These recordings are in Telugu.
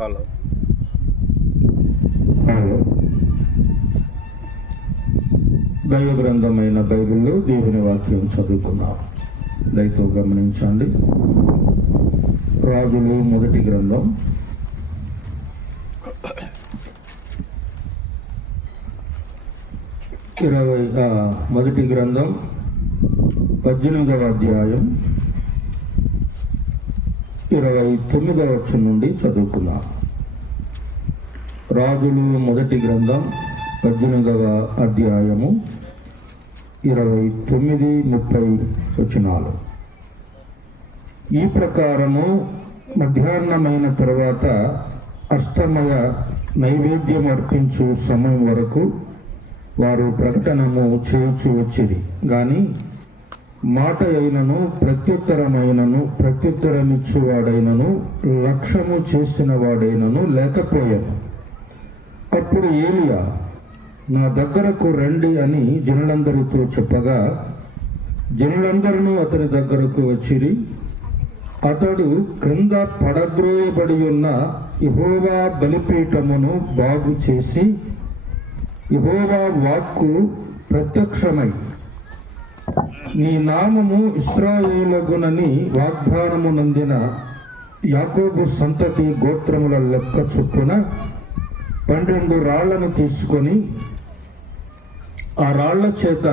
హలో దైవ గ్రంథమైన బైబిల్లో దేవుని వాక్యం చదువుకున్నాం. దయతో గమనించండి. రాజులు మొదటి గ్రంథం 18వ అధ్యాయం 29వ వచనం నుండి చదువుకున్నాం. రాజులు మొదటి గ్రంథం 18వ అధ్యాయము 29-30 వచనాలు. ఈ ప్రకారము మధ్యాహ్నమైన తరువాత అస్తమయ నైవేద్యం అర్పించు సమయం వరకు వారు ప్రకటనము చేయుచు వచ్చిరి గాని మాట అయినను ప్రత్యుత్తరమిచ్చువాడైనను లక్ష్యము చేసిన వాడైనను లేకపోయాను. అప్పుడు ఏలియా, నా దగ్గరకు రండి అని జనులందరితో చెప్పగా జనులందరూ అతని దగ్గరకు వచ్చిరి. అతడు క్రింద పడద్రోయబడి ఉన్న యెహోవా బలిపీఠమును బాగు చేసి యెహోవా వాక్కు ప్రత్యక్షమై, నీ నామము ఇశ్రాయేలుగునని వాగ్దానము నందిన యాకోబు సంతతి గోత్రముల లెక్క చొప్పున 12 రాళ్లను తీసుకొని ఆ రాళ్ల చేత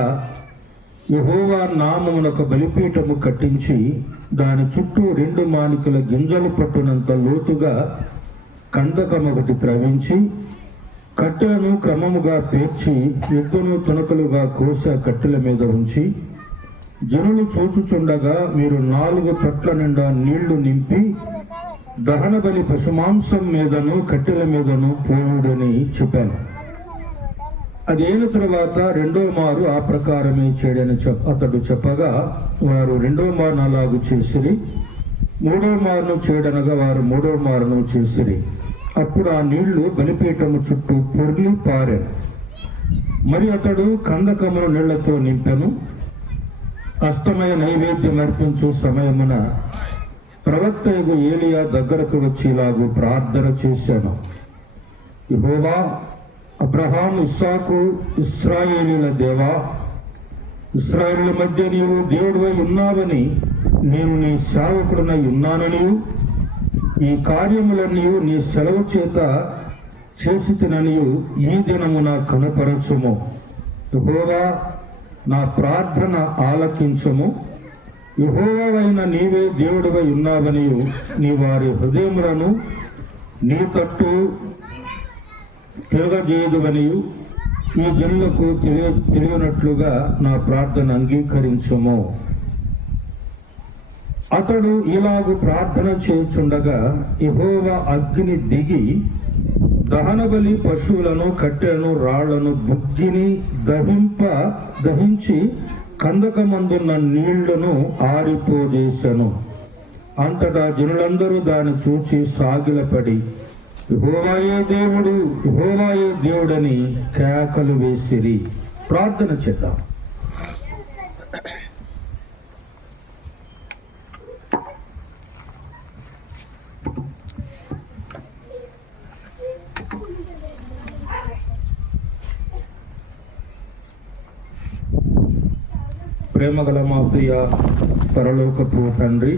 యెహోవా నామమునొక బలిపీఠము కట్టించి దాని చుట్టూ 2 మానికల గింజలు పట్టునంత లోతుగా కందకమొకటి త్రవించి కట్టెలను క్రమముగా పేర్చి ఎద్దును తునకలుగా కోస కట్టెల మీద ఉంచి జనులు చూచుచుండగా మీరు 4 తొట్ల నిండా నీళ్లు నింపి దహన బలి పశుమాంసం మీదను కట్టెల మీదను పోయుడని చెప్పాను. అదైన తరువాత 2వ మారు ఆ ప్రకారమే చేయడని అతడు చెప్పగా వారు 2వ మారును అలాగు చేసిరి. 3వ మారును చేయడనగా వారు 3వ మారును చేసిరి. అప్పుడు ఆ నీళ్లు బలిపీఠము చుట్టూ పొర్లి పారాను. మరి అతడు కందకమును నీళ్లతో నింపెను. అస్తమయ నైవేద్యం అర్పించు సమయమున ప్రవక్తయగు ఏలియా దగ్గరకు వచ్చి ఇలాగు ప్రార్థన చేశాను. యెహోవా, అబ్రహాము, ఇస్సాకు, ఇశ్రాయేలీల దేవా, ఇశ్రాయేలుల మధ్య నీవు దేవుడివై ఉన్నావని నేను నీ సేవకుడనై ఉన్నాననియు ఈ కార్యములన్నీ నీ సెలవు చేత చేసితిననియు ఈ దినమున కనుపరచుము. యెహోవా, నా ప్రార్థన ఆలకించుము. యెహోవావైన నీవే దేవుడివై ఉన్నావనియు నీ వారి హృదయములను నీ తట్టు తిరగజేయదువనియు ఈ జనులకు తెలియనట్లుగా నా ప్రార్థన అంగీకరించుము. అతడు ఇలాగు ప్రార్థన చేయుచుండగా యెహోవా అగ్ని దిగి దహనబలి పశువులను కట్టెలను రాళ్లను బుగ్గిని దహించి కందకమందున్న నీళ్లను ఆరిపోజేసెను. అంతటా జనులందరూ దాన్ని చూచి సాగిలపడి యెహోవాయే దేవుడు, యెహోవాయే దేవుడని కేకలు వేసిరి. ప్రార్థన చేద్దాం. ప్రేమగల మా ప్రియ పరలోకపు తండ్రి,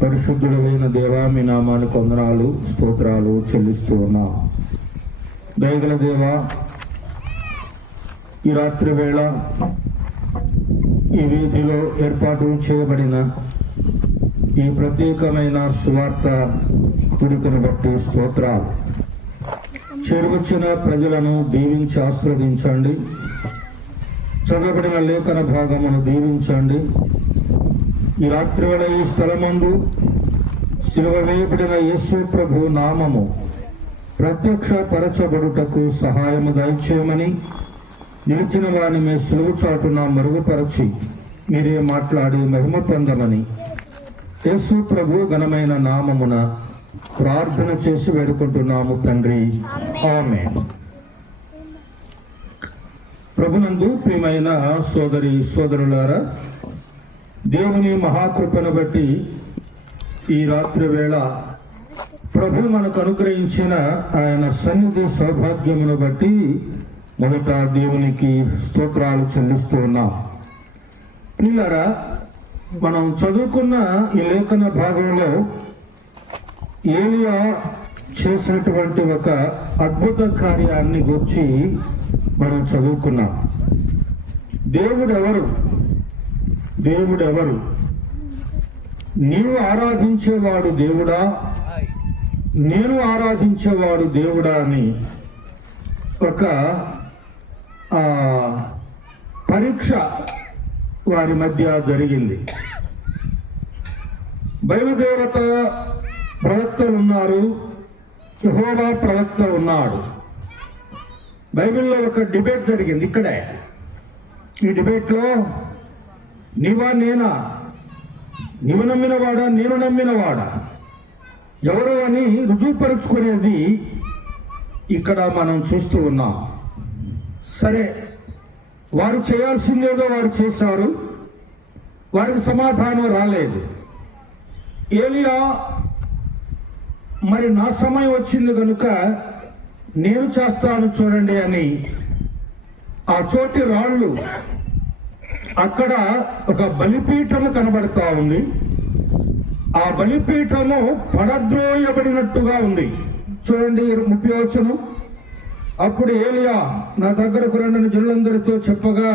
పరిశుద్ధుడైన దేవా, మీ నామానికి వందనాలు, స్తోత్రాలు చెల్లిస్తూ ఉన్నాం. దయగల దేవా, ఈ రాత్రి వేళ ఈ వీధిలో ఏర్పాటు చేయబడిన ఈ ప్రత్యేకమైన సువార్త కుడికను బట్టి స్తోత్రాలు. చేరువచ్చిన ప్రజలను దీవించి ఆశీర్వదించండి. చదవబడిన లేఖన భాగమును దీవించండి. ఈ రాత్రి వేళ ఈ స్థలమందు సిలువ వేయబడిన యేసు ప్రభు నామము ప్రత్యక్ష పరచబడుటకు సహాయము దయచేయమని, నిలిచిన వారిని మీ సిలువ చాటున మరుగుపరచి మీరే మాట్లాడి మహిమ పొందమని యేసు ప్రభు ఘనమైన నామమున ప్రార్థన చేసి వేడుకుంటున్నాము తండ్రి. ఆమేన్. ప్రభునందు ప్రియమైన సోదరి సోదరులారా, దేవుని మహాకృపను బట్టి ఈ రాత్రి వేళ ప్రభు మనకు అనుగ్రహించిన ఆయన సన్నిధి సౌభాగ్యమును బట్టి మొదట దేవునికి స్తోత్రాలు చెల్లిస్తూ ఉన్నాం. పిల్లరా, మనం చదువుకున్న ఈ లేఖన భాగంలో ఏలియా చేసినటువంటి ఒక అద్భుత కార్యాన్ని గురించి మనం చదువుకున్నాం. దేవుడెవరు? నీవు ఆరాధించేవాడు దేవుడా, నేను ఆరాధించేవాడు దేవుడా అని ఒక పరీక్ష వారి మధ్య జరిగింది. బయలుదేవత ప్రవక్తలు ఉన్నారు, యెహోవా ప్రవక్త ఉన్నాడు. బైబిల్లో ఒక డిబేట్ జరిగింది ఇక్కడే. ఈ డిబేట్లో నీవా నేనా, నీవు నమ్మినవాడా నేను నమ్మినవాడా, ఎవరు అని రుజువుపరుచుకునేది ఇక్కడ మనం చూస్తూ ఉన్నాం. సరే, వారు చేయాల్సిందేదో వారు చేశారు, వారికి సమాధానం రాలేదు. ఏలియా మరి నా సమయం వచ్చింది కనుక నేను చేస్తాను చూడండి అని ఆ చోటి రాళ్ళు, అక్కడ ఒక బలిపీఠము కనబడతా ఉంది. ఆ బలిపీఠము పడద్రోయబడినట్టుగా ఉంది. చూడండి 30వ వచనం. అప్పుడు ఏలియా నా దగ్గరకు రండని జనులందరితో చెప్పగా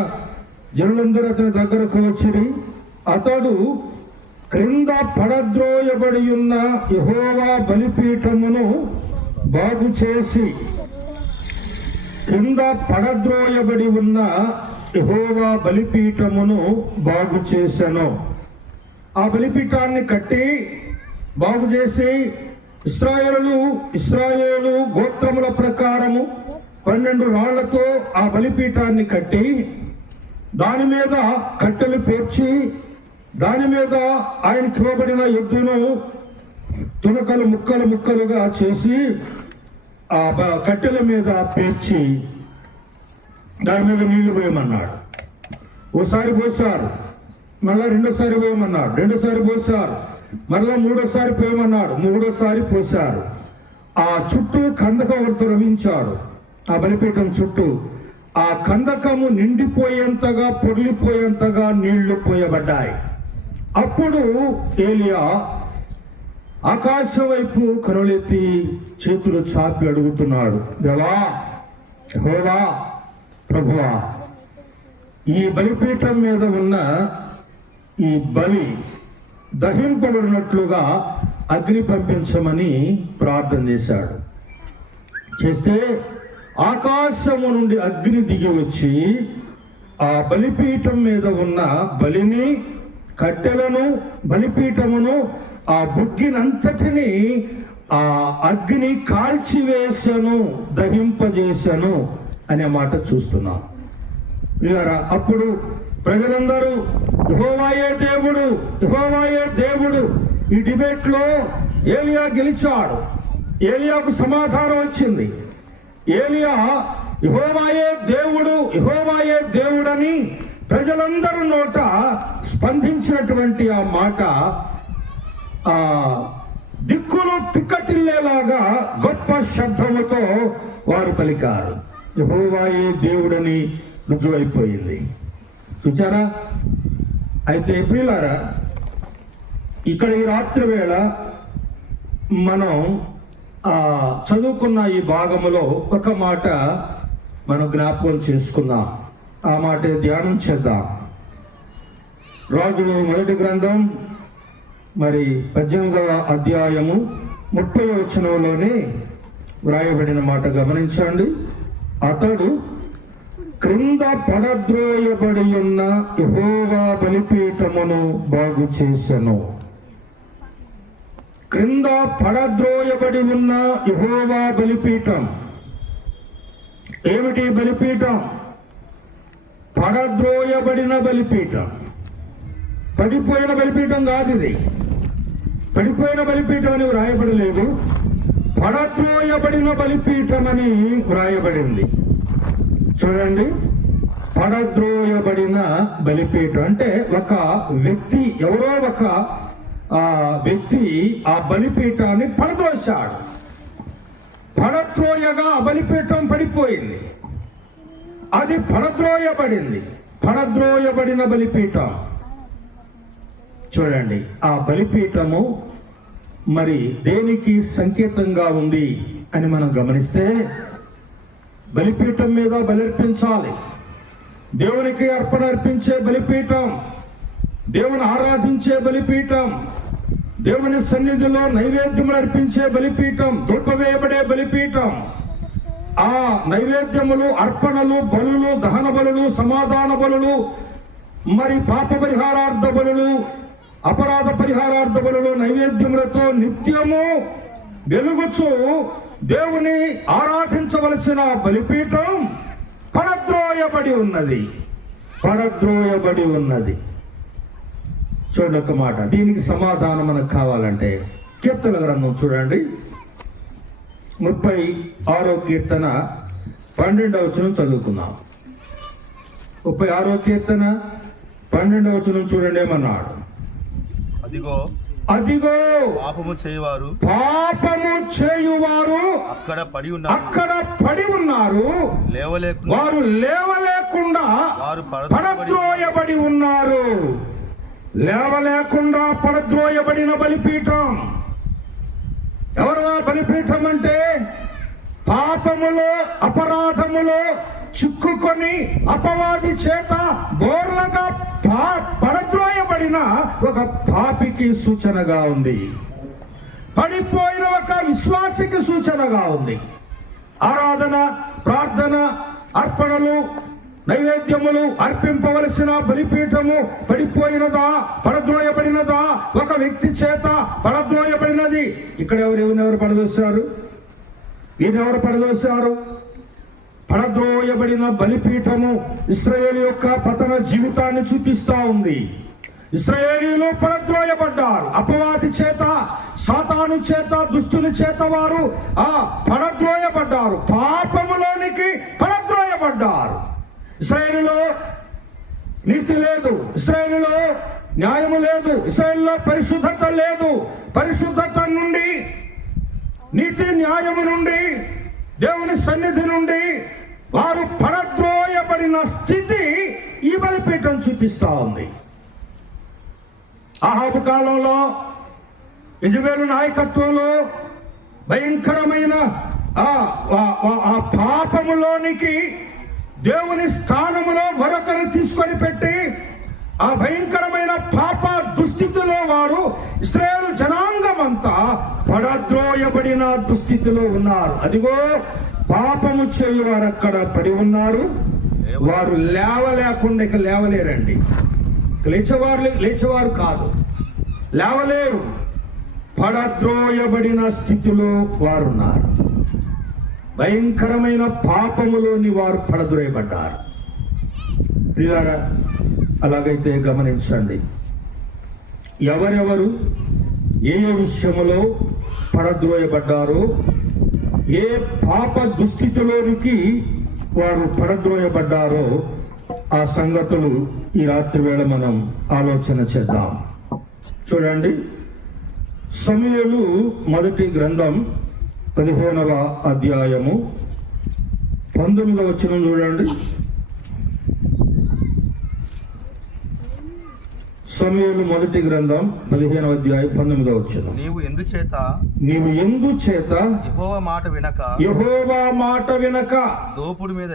జనులందరూ అతని దగ్గరకు వచ్చిరి. అతడు క్రింద పడద్రోయబడి ఉన్న యెహోవా బలిపీఠమును బాగు చేసి, కింద పడద్రోయబడి ఉన్న యెహోవా బలిపీఠమును బాగు చేసెను. ఆ బలిపీఠాన్ని కట్టి బాగు చేసి ఇశ్రాయేలు గోత్రముల ప్రకారము 12 రాళ్లతో ఆ బలిపీఠాన్ని కట్టి దాని మీద కట్టెలు పేర్చి దాని మీద ఆయనకి ఇవ్వబడిన ఎద్దును తునకలు ముక్కలుగా చేసి ఆ కట్టెల మీద పేర్చి దాని మీద నీళ్లు పోయమన్నాడు. ఓసారి పోసారు, మళ్ళా రెండోసారి పోయమన్నాడు. రెండోసారి పోసారు, మరలా మూడోసారి పోయమన్నాడు. మూడోసారి పోసారు. ఆ చుట్టూ కందకం రవించాడు. ఆ బలిపీఠం చుట్టూ ఆ కందకము నిండిపోయేంతగా పొర్లిపోయేంతగా నీళ్లు పోయబడ్డాయి. అప్పుడు ఏలియా ఆకాశం వైపు కనులెత్తి చేతులు చాపి అడుగుతున్నాడు, దేవా, యెహోవా ప్రభువా, ఈ బలిపీఠం మీద ఉన్న ఈ బలి దహింపబడినట్లుగా అగ్ని పంపించమని ప్రార్థన చేశాడు. చేస్తే ఆకాశము నుండి అగ్ని దిగి వచ్చి ఆ బలిపీఠం మీద ఉన్న బలిని, కట్టెలను, బలిపీఠమును, ఆ బుగ్గినంతటిని ఆ అగ్ని కాల్చివేశను, దహింపజేశను అనే మాట చూస్తున్నాం. అప్పుడు ప్రజలందరూ యెహోవాయే దేవుడు, యెహోవాయే దేవుడు. ఈ డిబేట్ లో ఏలియా గెలిచాడు. ఏలియాకు సమాధానం వచ్చింది. ఏలియా యెహోవాయే దేవుడు, యెహోవాయే దేవుడని ప్రజలందరూ నోట స్పందించినటువంటి ఆ మాట దిక్కులు పిక్కటిల్లేలాగా గొప్ప శబ్దముతో వారు పలికారు. యెహోవాయే దేవుడని రుజువైపోయింది. చూచారా? అయితే ప్రియులారా, ఇక్కడ ఈ రాత్రి వేళ మనం చదువుకున్న ఈ భాగములో ఒక మాట మనం జ్ఞాపకం చేసుకుందాం. ఆ మాట ధ్యానం చేద్దాం. రాజుల మొదటి గ్రంథం మరి 18వ అధ్యాయము 30వ వచనంలోనే వ్రాయబడిన మాట గమనించండి. అతడు క్రింద పడద్రోయబడి ఉన్న యెహోవా బలిపీఠమును బాగు చేసెను. క్రింద పడద్రోయబడి ఉన్న యెహోవా బలిపీఠం. ఏమిటి బలిపీఠం? పడద్రోయబడిన బలిపీఠం. పడిపోయిన బలిపీఠం కాదు ఇది. పడిపోయిన బలిపీఠం అని వ్రాయబడలేదు, పడద్రోయబడిన బలిపీఠం అని వ్రాయబడింది. చూడండి, పడద్రోయబడిన బలిపీఠం అంటే ఒక వ్యక్తి, ఎవరో ఒక ఆ వ్యక్తి ఆ బలిపీఠాన్ని పడదోశాడు. పడద్రోయగా ఆ బలిపీఠం పడిపోయింది. అది పడద్రోయబడింది. పడద్రోయబడిన బలిపీఠం చూడండి. ఆ బలిపీఠము మరి దేనికి సంకేతంగా ఉంది అని మనం గమనిస్తే, బలిపీఠం మీద బలిర్పించాలి. దేవునికి అర్పణ అర్పించే బలిపీఠం, దేవుని ఆరాధించే బలిపీఠం, దేవుని సన్నిధిలో నైవేద్యములు అర్పించే బలిపీఠం, ధూపవేయబడే బలిపీఠం. ఆ నైవేద్యములు, అర్పణలు, బలులు, దహన బలులు, సమాధాన బలులు, మరి పాప పరిహారార్థ బలులు, అపరాధ పరిహారార్థ బలులు, నైవేద్యములతో నిత్యము వెలుగుచు దేవుని ఆరాధించవలసిన బలిపీఠం పడద్రోయబడి ఉన్నది. పడద్రోయబడి ఉన్నది. చూడొక మాట. దీనికి సమాధానం మనకు కావాలంటే కీర్తన గ్రంథం చూడండి. 36వ కీర్తన 12వ వచనం చదువుకుందాం. 36వ కీర్తన 12వ వచనం చూడండి. ఏమన్నాడు? అదిగో పాపము చేయువారు అక్కడ పడి ఉన్నారు, వారు లేవలేకుండా పడద్రోయబడి ఉన్నారు. లేవలేకుండా పడద్రోయబడిన బలిపీఠం. ఎవరు ఆ బలిపీఠం అంటే? పాపములో, అపరాధములో చిక్కుకొని అపవాది చేత బోర్లగా పడద్రోయబడిన ఒక పాపికి సూచనగా ఉంది. పడిపోయిన ఒక విశ్వాసికి సూచనగా ఉంది. ఆరాధన, ప్రార్థన, అర్పణలు, నైవేద్యములు అర్పింపవలసిన బలిపీఠము పడిపోయినదా, పడద్రోయబడినదా? ఒక వ్యక్తి చేత పడద్రోయబడినది. ఇక్కడ ఎవరెవరు పడదోశారు? ఈయనెవరు పడదోశారు? పడద్రోయబడిన బలిపీఠము ఇశ్రాయేలు యొక్క పతన జీవితాన్ని చూపిస్తా ఉంది. ఇశ్రాయేలీయులు పడద్రోయబడ్డారు. అపవాది చేత, సాతాను చేత, దుష్టుని చేత వారు పడద్రోయబడ్డారు. పాపములోనికి పడద్రోయబడ్డారు. ఇశ్రాయేలులో నీతి లేదు, ఇశ్రాయేలులో న్యాయము లేదు, ఇశ్రాయేలులో పరిశుద్ధత లేదు. పరిశుద్ధత నుండి, నీతి న్యాయము నుండి, దేవుని సన్నిధి నుండి వారు పడద్రోయబడిన స్థితి ఈ బలిపీఠం చూపిస్తా ఉంది. అహాబు కాలంలో, యెజబెలు నాయకత్వంలో భయంకరమైన ఆ పాపములోనికి దేవుని స్థానములో మరొకరు తీసుకొని పెట్టి ఆ భయంకరమైన పాప దుస్థితిలో వారు ఇశ్రాయేలు జనాంగం అంతా పడద్రోయబడిన దుస్థితిలో ఉన్నారు. అదిగో పాపము చేయువారు అక్కడ పడి ఉన్నారు. వారు లేవలేకుండా ఇక లేవలేరండి. లేచేవారు కాదు, లేవలేరు. పడద్రోయబడిన స్థితిలో వారున్నారు. భయంకరమైన పాపములోని వారు పడద్రోయబడ్డారు. ప్రియులారా, అలాగైతే గమనించండి, ఎవరెవరు ఏ విషయములో పడద్రోయబడ్డారో, ఏ పాప దుస్థితిలోనికి వారు పడద్రోయబడ్డారో ఆ సంగతులు ఈ రాత్రి వేళ మనం ఆలోచన చేద్దాం. చూడండి, సమూయేలు మొదటి గ్రంథం 15వ అధ్యాయము 19వ వచనం చూడండి. సమూయేలు మొదటి గ్రంథం 15వ అధ్యాయం 19వ వచనం. నీవు ఎందుచేత యెహోవా మాట వినక దోపుడు మీద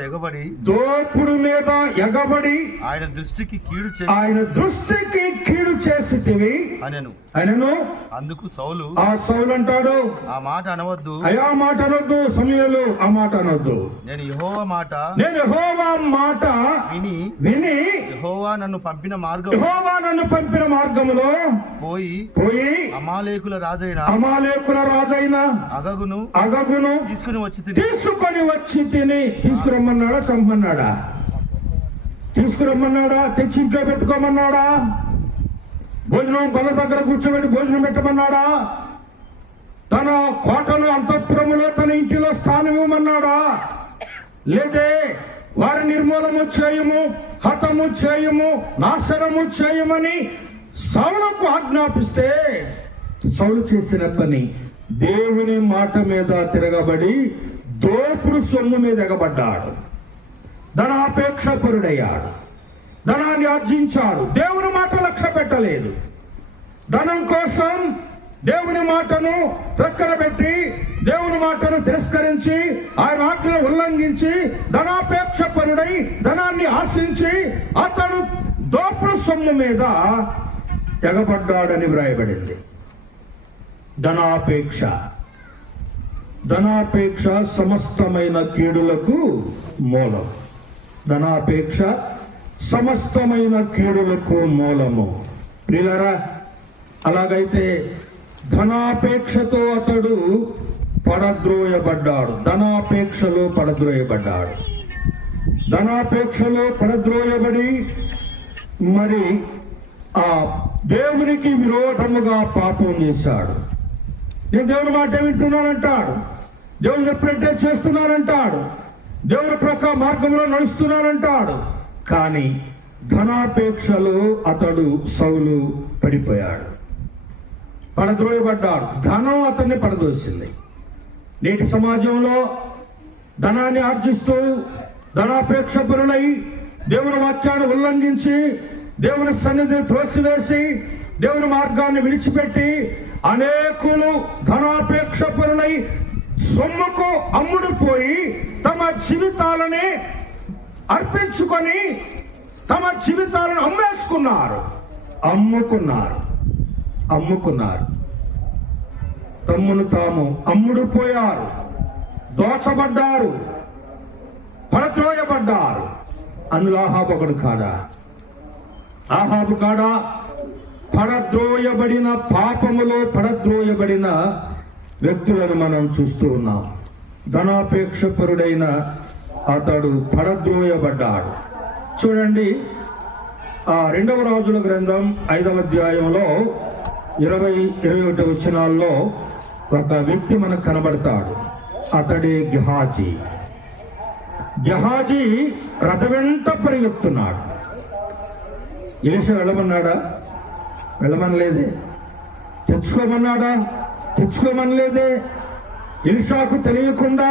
ఎగబడి ఆయన దృష్టికి కీడు చేసితివి అనెను. అందుకు సౌలు అంటాడు, ఆ మాట అనవద్దు, సమూయేలు ఆ మాట అనవద్దు. నేను యెహోవా మాట విని యెహోవా నన్ను పంపిన మార్గములో పోయి అమాలేకుల రాజైన అగగును తీసుకుని వచ్చి తిని. తీసుకురమ్మన్నాడా? చంపమన్నాడా? తీసుకురమ్మన్నాడా? తెచ్చి ఇంట్లో పెట్టుకోమన్నాడా? భోజనం బల్ల దగ్గర కూర్చోబెట్టి భోజనం పెట్టమన్నాడా? తన కోటలో, అంతఃపురములో, తన ఇంటిలో స్థానం ఇవ్వమన్నాడా? లేదే వారి నిర్మూలము చేయము, హతము చేయము, నాశనము చేయమని సౌలుకు ఆజ్ఞాపిస్తే సౌలు చేసిన పని దేవుని మాట మీద తిరగబడి దోపుడు సొమ్ము మీద ఎగబడ్డాడు. ధనాపేక్షపరుడయ్యాడు. ధనాన్ని ఆర్జించాడు. దేవుని మాట లక్ష్య పెట్టలేదు. ధనం కోసం దేవుని మాటను ప్రక్కన పెట్టి, దేవుని మాటను తిరస్కరించి, ఆయన ఆజ్ఞను ఉల్లంఘించి, ధనాపేక్షపరుడై ధనాన్ని ఆశించి అతడు దోపుడు సొమ్ము మీద ఎగబడ్డాడని వ్రాయబడింది. ధనాపేక్ష సమస్తమైన కీడులకు మూలం. ధనాపేక్ష సమస్తమైన కీడులకు మూలము. ప్రియులారా, అలాగైతే ధనాపేక్షతో అతడు పడద్రోయబడ్డాడు. ధనాపేక్షలో పడద్రోయబడి మరి ఆ దేవునికి విరోధముగా పాపం చేశాడు. నేను దేవుని మాట వింటున్నానంటాడు, దేవుని చెప్పినట్టే చేస్తున్నానంటాడు, దేవుని ప్రక్క మార్గంలో నడుస్తున్నానంటాడు. కానీ ధనాపేక్షలో అతడు సౌలు పడిపోయాడు, పడద్రోయబడ్డాడు. ధనం అతన్ని పడదోసింది. నేటి సమాజంలో ధనాన్ని ఆర్జిస్తూ ధనాపేక్షపరులై దేవుని వాక్యాన్ని ఉల్లంఘించి, దేవుని సన్నిధిని త్రోసివేసి, దేవుని మార్గాన్ని విడిచిపెట్టి అనేకులు ధనాపేక్షపరులై సొమ్ముకు అమ్ముడుపోయి తమ జీవితాలని అర్పించుకొని తమ జీవితాలను అమ్ముకున్నారు. తమ్మును తాము అమ్ముడుపోయారు, దోచబడ్డారు, పడద్రోయబడ్డారు. అందులో ఆహాబు ఒకడు కాడా? ఆహాబు కాడా? పడద్రోయబడిన, పాపములో పడద్రోయబడిన వ్యక్తులను మనం చూస్తూ ఉన్నాం. ధనాపేక్షపరుడైన అతడు పడద్రోయబడ్డాడు. చూడండి, ఆ 2వ రాజుల గ్రంథం 5వ అధ్యాయంలో 20-21 వచనాల్లో ఒక వ్యక్తి మనకు కనబడతాడు. అతడే గెహాజీ రథ వెంట పరిగెత్తున్నాడు. ఎలీషా వెళ్ళమన్నాడా? వెళ్ళమనలేదే. తెచ్చుకోమనలేదే. ఎలీషాకు తెలియకుండా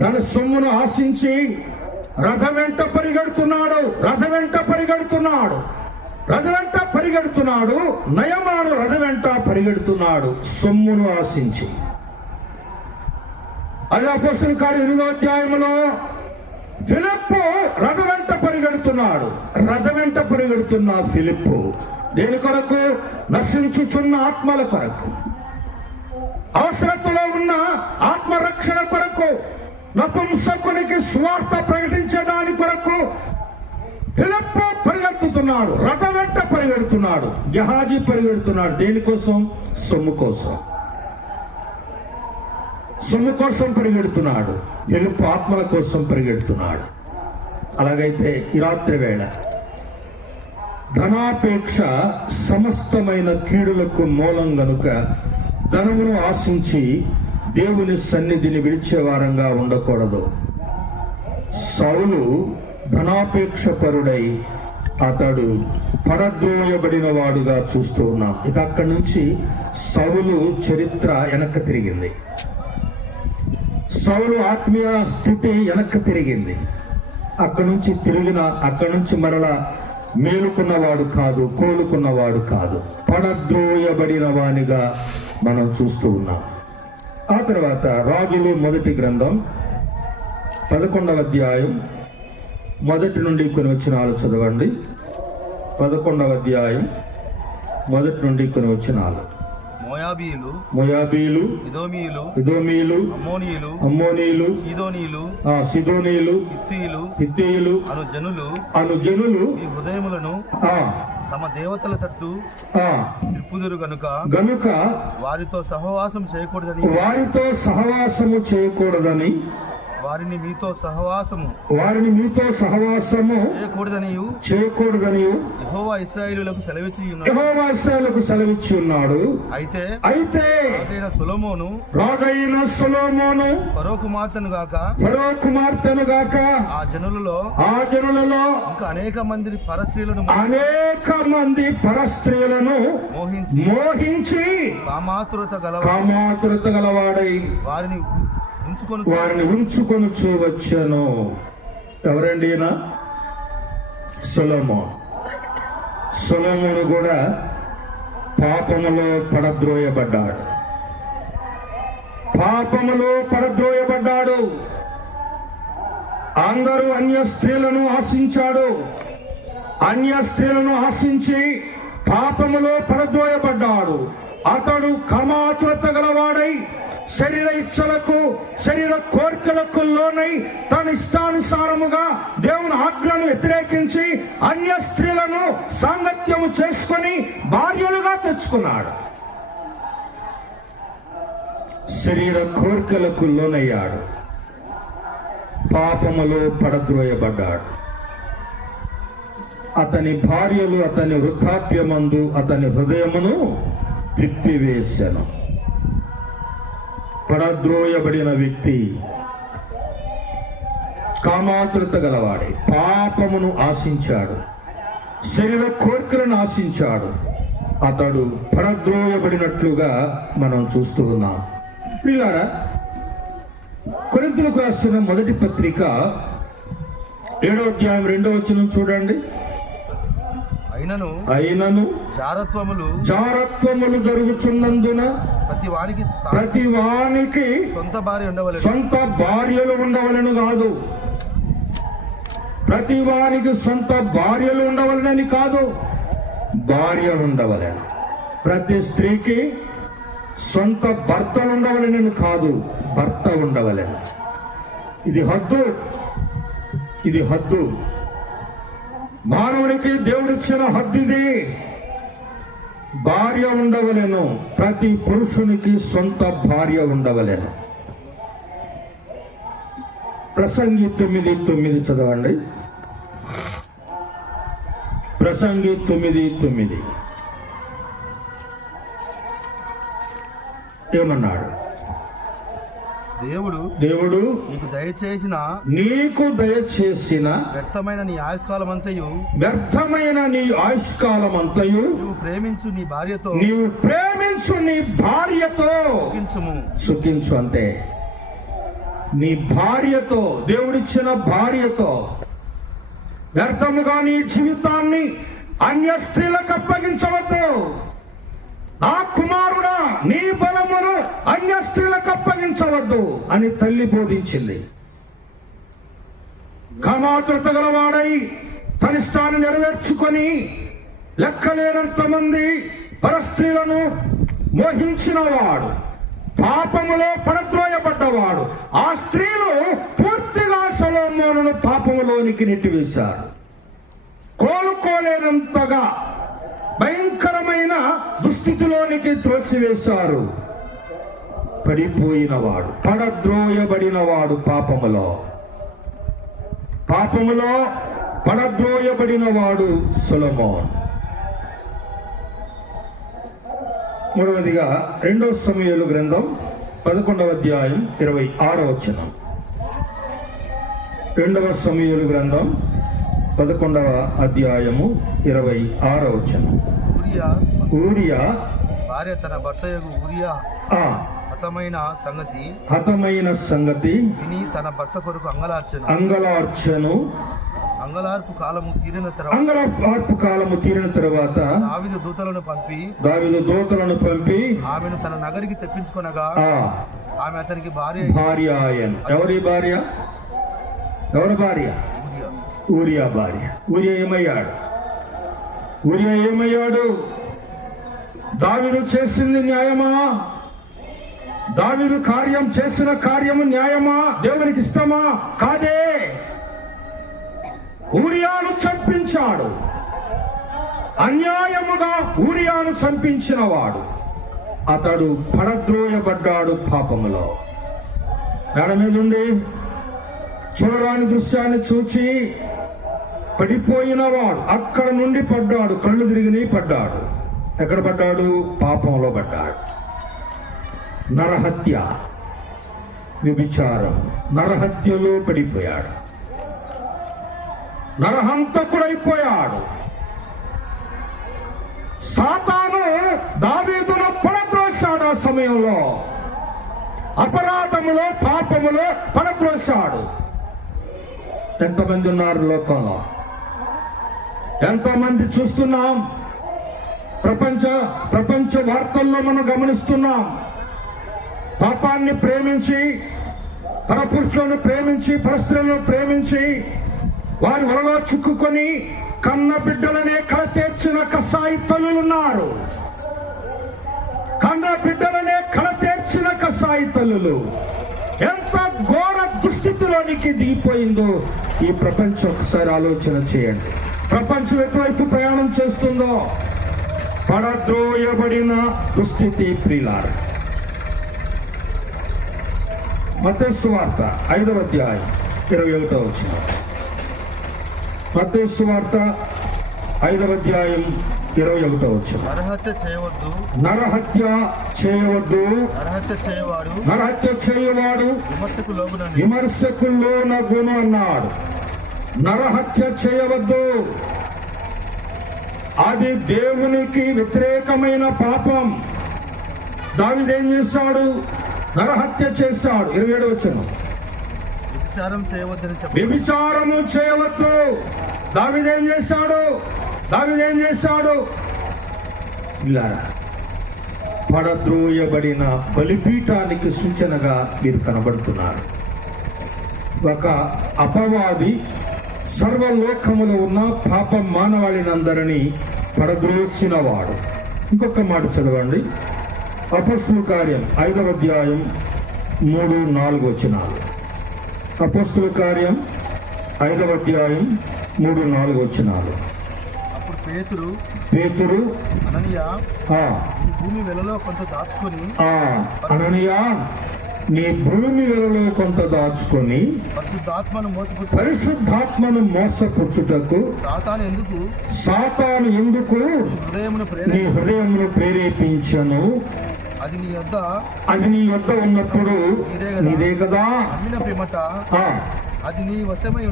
దాని సొమ్మును ఆశించి రథ వెంట పరిగెడుతున్నాడు. నయమాను రథ వెంట పరిగెడుతున్నాడు, సొమ్మును ఆశించి. అదే అపోస్తలుల కార్యం 8వ అధ్యాయంలో ఫిలిప్పు రథ వెంట పరిగెడుతున్న ఫిలిప్పు దేని కొరకు? నశించుచున్న ఆత్మల కొరకు, అవసరతలో ఉన్న ఆత్మరక్షణ కొరకు, నపుంసకునికి స్వార్థ ప్రకటించడాని కొరకు ఫిలిప్పు పరిగెత్తుతున్నాడు, రథ వెంట పరిగెడుతున్నాడు. గెహాజీ పరిగెడుతున్నాడు. దేనికోసం? సొమ్ము కోసం పరిగెడుతున్నాడు. ఫిలిప్పు ఆత్మల కోసం పరిగెడుతున్నాడు. అలాగైతే ఈ రాత్రి వేళ ధనాపేక్ష సమస్తమైన కీడులకు మూలం గనుక ధనమును ఆశించి దేవుని సన్నిధిని విడిచేవారంగా ఉండకూడదు. సౌలు ధనాపేక్షపరుడై అతడు పడద్రోయబడిన వాడుగా చూస్తూ ఉన్నాం. ఇక అక్కడి నుంచి సౌలు చరిత్ర వెనక్కి తిరిగింది. సౌలు ఆత్మీయ స్థితి వెనక్కి తిరిగింది. అక్కడి నుంచి మరలా మేలుకున్నవాడు కాదు, కోలుకున్నవాడు కాదు, పడద్రోయబడిన వానిగా మనం చూస్తూ ఉన్నాం. ఆ తర్వాత రాజులు మొదటి గ్రంథం 11వ అధ్యాయం 1 నుండి కొన్ని వచనాలు చదవండి. 11వ అధ్యాయం 1 నుండి కొన్ని వచనాలు. మోయాబీలు, ఎదోమీయులు, అమ్మోనీయులు, సిదోనీయులు, హిత్తీయులు అను జనులు ఈ హృదయములను తమ దేవతల తట్టు తిప్పుదురు గనుక వారితో సహవాసము చేయకూడదని వారిని మీతో సహవాసము చేయకూడదని యెహోవా ఇశ్రాయేలులకు సెలవిచ్చి ఉన్నాడు. అయితే రాజైన సొలొమోను ఫరో కుమార్తెను గాక ఆ జనులలో ఇంకా అనేక మంది పరస్త్రీలను మోహించి కామాతురత గలవాడై వారిని ఉంచుకొని వచ్చాను. ఎవరండి ఈయన? సొలొమోను కూడా పాపములో పడద్రోయబడ్డాడు. అందరూ అన్య స్త్రీలను ఆశించి పాపములో పడద్రోయబడ్డాడు. అతడు కామాతురత గలవాడై శరీర ఇచ్చలకు, శరీర కోరికలకు లోనై తన ఇష్టానుసారముగా దేవుని ఆజ్ఞను వ్యతిరేకించి అన్య స్త్రీలను సాంగత్యము చేసుకొని భార్యలుగా తెచ్చుకున్నాడు. శరీర కోరికలకు లోనయ్యాడు. పాపములో పడద్రోయబడ్డాడు. అతని భార్యలు అతని వృద్ధాప్యమందు అతని హృదయమును త్రిప్పివేశాను. పడద్రోయబడిన వ్యక్తి కామాతురత గలవాడే, పాపమును ఆశించాడు, శరీర కోరికలను ఆశించాడు. అతడు పడద్రోయబడినట్లుగా మనం చూస్తూ ఉన్నాం. పిల్లారా, కొరింథీయులకు రాసిన మొదటి పత్రిక 7వ అధ్యాయం 2వ వచనం చూడండి. అయినను జారత్వములు జరుగుచున్నందున ప్రతి వానికి సొంత భార్యలు ఉండవలెను కాదు. ప్రతి వానికి సొంత భార్యలు ఉండవలెనని కాదు, భార్య ఉండవలెను. ప్రతి స్త్రీకి సొంత భర్తలు ఉండవలెనని కాదు, భర్త ఉండవలెను. ఇది హద్దు. మానవునికి దేవుడిచ్చిన హద్దిది. భార్య ఉండవలెను. ప్రతి పురుషునికి సొంత భార్య ఉండవలెను. ప్రసంగి 9:9 చదవండి. ప్రసంగి 9:9 ఏమన్నాడు? దేవుడు నీకు దయచేసిన వ్యర్థమైన నీ ఆయుష్కాలమంతయు నీవు ప్రేమించు నీ భార్యతో సుఖించు. అంతే. నీ భార్యతో, దేవుడిచ్చిన భార్యతో వ్యర్థముగా నీ జీవితాన్ని అన్య స్త్రీలకు అప్పగించవద్దు. నా కుమారుడా, నీ బలమును అన్య స్త్రీలకు అప్పగించవద్దు అని తల్లి బోధించింది. కామాతురత గలవాడై తన ఇష్టాన్ని నెరవేర్చుకొని లెక్కలేనంత మంది పరస్త్రీలను మోహించిన వాడు, పాపములో పడద్రోయబడ్డవాడు. ఆ స్త్రీలు పూర్తిగా సొలొమోనును పాపములోనికి నెట్టివేశారు. కోలుకోలేనంతగా భయంకరమైన దుస్థితిలోనికి త్రోసివేశారు. పడిపోయినవాడు, పడద్రోయబడినవాడు, పాపములో పడద్రోయబడినవాడు సొలొమోను. మూడవదిగా 2వ సమూయేలు గ్రంథం 11వ అధ్యాయం 26వ వచనం. 2వ సమూయేలు గ్రంథం 11వ అధ్యాయము 26వ వచనం. ఊరియా భార్య తన భర్తయగు ఊరియా హతమైన సంగతి విని తన భర్త కొరకు అంగలార్చెను. అంగలార్పు కాలము తీరిన తర్వాత దావీదు దూతలను పంపి ఆమెను తన నగరికి తెప్పించుకొనగా ఆమె అతనికి భార్య ఆయను. ఎవరి భార్య? ఊరియా భార్య. ఊరియా ఏమయ్యాడు? దావీదు చేసింది న్యాయమా? దావీదు చేసిన కార్యము న్యాయమా? దేవునికి ఇష్టమా? కాదే. ఊరియాను చంపించాడు. అన్యాయముగా ఊరియాను చంపించిన వాడు అతడు పడద్రోయబడ్డాడు పాపములో. మేడ మీదుండి చూడరాని దృశ్యాన్ని చూచి పడిపోయిన వాడు అక్కడ నుండి పడ్డాడు. కళ్ళు తిరిగి పడ్డాడు. ఎక్కడ పడ్డాడు? పాపంలో పడ్డాడు. నరహత్య, వ్యభిచారం, నరహత్యలో పడిపోయాడు. నరహంతకుడైపోయాడు. సాతాను దావీదును పడద్రోశాడు. ఆ సమయంలో అపరాధములో, పాపములో పడద్రోశాడు. ఎంతమంది ఉన్నారు లోకంలో? ఎంతమంది చూస్తున్నాం? ప్రపంచ వార్తల్లో మనం గమనిస్తున్నాం. పాపాన్ని ప్రేమించి, పరపురుషులను ప్రేమించి, పరస్త్రీలను ప్రేమించి, వారి వలలో చిక్కుకొని కన్న బిడ్డలనే కళ తీర్చిన కసాయి తల్లులున్నారు. కన్న బిడ్డలనే కళ తీర్చిన కసాయి తల్లులు. ఎంత ఘోర దుస్థితిలోనికి దిగిపోయిందో ఈ ప్రపంచం ఒకసారి ఆలోచన చేయండి. ప్రపంచం ఎటువైపు ప్రయాణం చేస్తుందో పడద్రోయబడిన దుస్థితి ప్రియులారా. మత్తయి సువార్త 5వ అధ్యాయం 21వ వచనం. మత్తయి సువార్త 5వ అధ్యాయం 21వ వచనం. నరహత్య చేయవద్దు, నరహత్య చేయవద్దు, నరహత్య చేయవాడు విమర్శకు లోనగును అన్నాడు. నరహత్య చేయవద్దు, అది దేవునికి వ్యతిరేకమైన పాపం. దావీదు ఏం చేశాడు? నరహత్య చేశాడు. 27వ వచనం. వ్యభిచారము చేయవద్దు. దావీదు ఏం చేశాడు? ఇలా పడద్రోయబడిన బలిపీఠానికి సూచనగా మీరు కనబడుతున్నారు. ఒక అపవాది సర్వలోకములో ఉన్న పాప మానవాళినందరినీ పడద్రోసినవాడు. ఇంకొక మాట చదవండి. అపొస్తలుల కార్యం 5వ అధ్యాయం 3-4 వచనాలు. అపొస్తలుల కార్యం 5వ అధ్యాయం 3-4 వచనాలు. అప్పుడు పేతురు అననీయ, ఈ భూమి వెలలో కొంత దాచుకొని, అననీయ, నీ భూమి వెలలో కొంత దాచుకొని పరిశుద్ధాత్మను మోసపుచ్చుటకు సాతాను ఎందుకు నీ హృదయమును ప్రేరేపించను? అది నీ యొద్ద ఉన్నప్పుడు నీదే కదా. అది నీ వశమై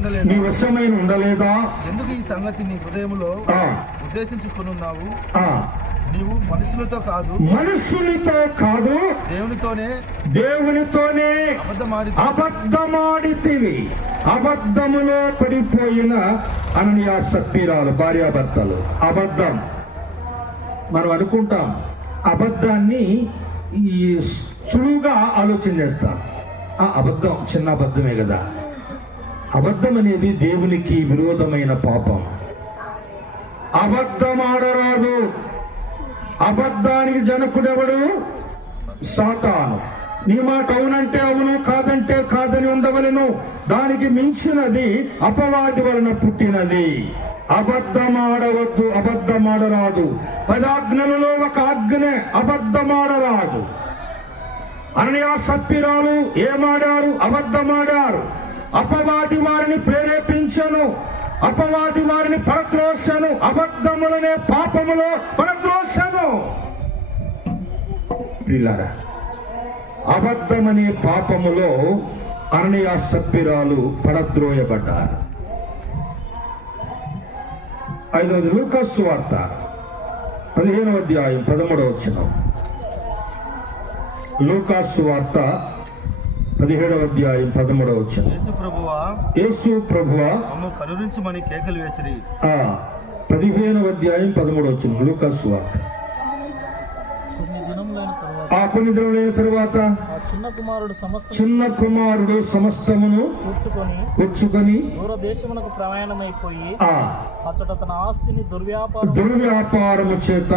ఉండలేదా? ఎందుకు ఈ సంగతి నీ హృదయములో ఉద్దేశించుకున్నావు? నీవు మనుషులతో కాదు దేవునితోనే అబద్ధమాడితివి. అబద్ధములో పడిపోయిన అననీయ సప్పీరాలు భార్యాభర్తలు. అబద్ధం మనం అనుకుంటాం, అబద్ధాన్ని ఈ సులువుగా ఆలోచన చేస్తాం. ఆ అబద్ధం చిన్న అబద్ధమే కదా. అబద్ధం అనేది దేవునికి విరోధమైన పాపం. అబద్ధమాడరాదు. అబద్ధానికి జనకుడెవడు? సాతాను. నీ మాట అవునంటే అవును, కాదంటే కాదని ఉండవలను. దానికి మించినది అపవాది వలన పుట్టినది. అబద్ధమాడవద్దు, అబద్ధమాడరాదు. 10 ఆజ్ఞలలో ఒక ఆజ్ఞనే అబద్ధమాడరాదు. అననీయ సప్పీరాలు ఏమాడారు? అబద్ధమాడారు. అపవాది వారిని ప్రేరేపించను, అపవాది వారిని పడద్రోసెను. అబద్ధములనే పాపములో పడద్రోసెను. పిల్లరా, అబద్ధమనే పాపములో అననీయ సప్పీరాలు పడద్రోయబడ్డారు. 5వది లూకా సువార్త 15వ అధ్యాయం 13వ వచనం. లూకా సువార్త 17వ అధ్యాయం 13వ వచనం. యేసు ప్రభువా మమ్ము కరుణించుమని కేకలు వేసిరి. 15వ అధ్యాయం 13వ వచనం. లూకా సువార్త. కొన్ని దినములైన తరువాత చిన్న కుమారుడు సమస్తమును కూర్చుకొని దూరదేశమునకు ప్రయాణమైపోయి అతడు తన ఆస్తిని దుర్వ్యాపారము చేత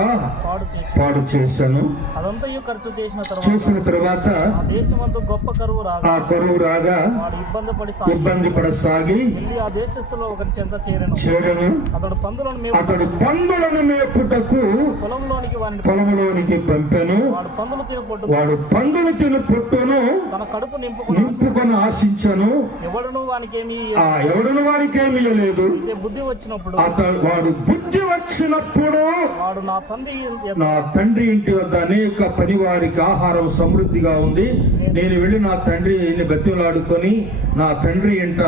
పాడు చేశాను. అదంతయు ఖర్చు చేసిన తరువాత దేశమంతా గొప్ప కరువు రాగా ఇబ్బంది పడసాగి ఆ దేశస్థులో ఒకరి చెంత చేరెను. అతడు పందులను మేపుటకు పొలంలోనికి పంపెను. వాడు పందులు తిను పొట్టును తన కడుపు నింపుకొని ఆశించను, ఎవడును వానికేమి ఇయ్యలేదు. బుద్ధి వచ్చినప్పుడు వాడు బుద్ధి వచ్చినప్పుడు వాడు నా తండ్రి ఇంటి వద్ద అనేక పని వారికి ఆహారం సమృద్ధిగా ఉంది, నేను వెళ్ళి నా తండ్రిని బతిమలాడుకొని నా తండ్రి ఇంట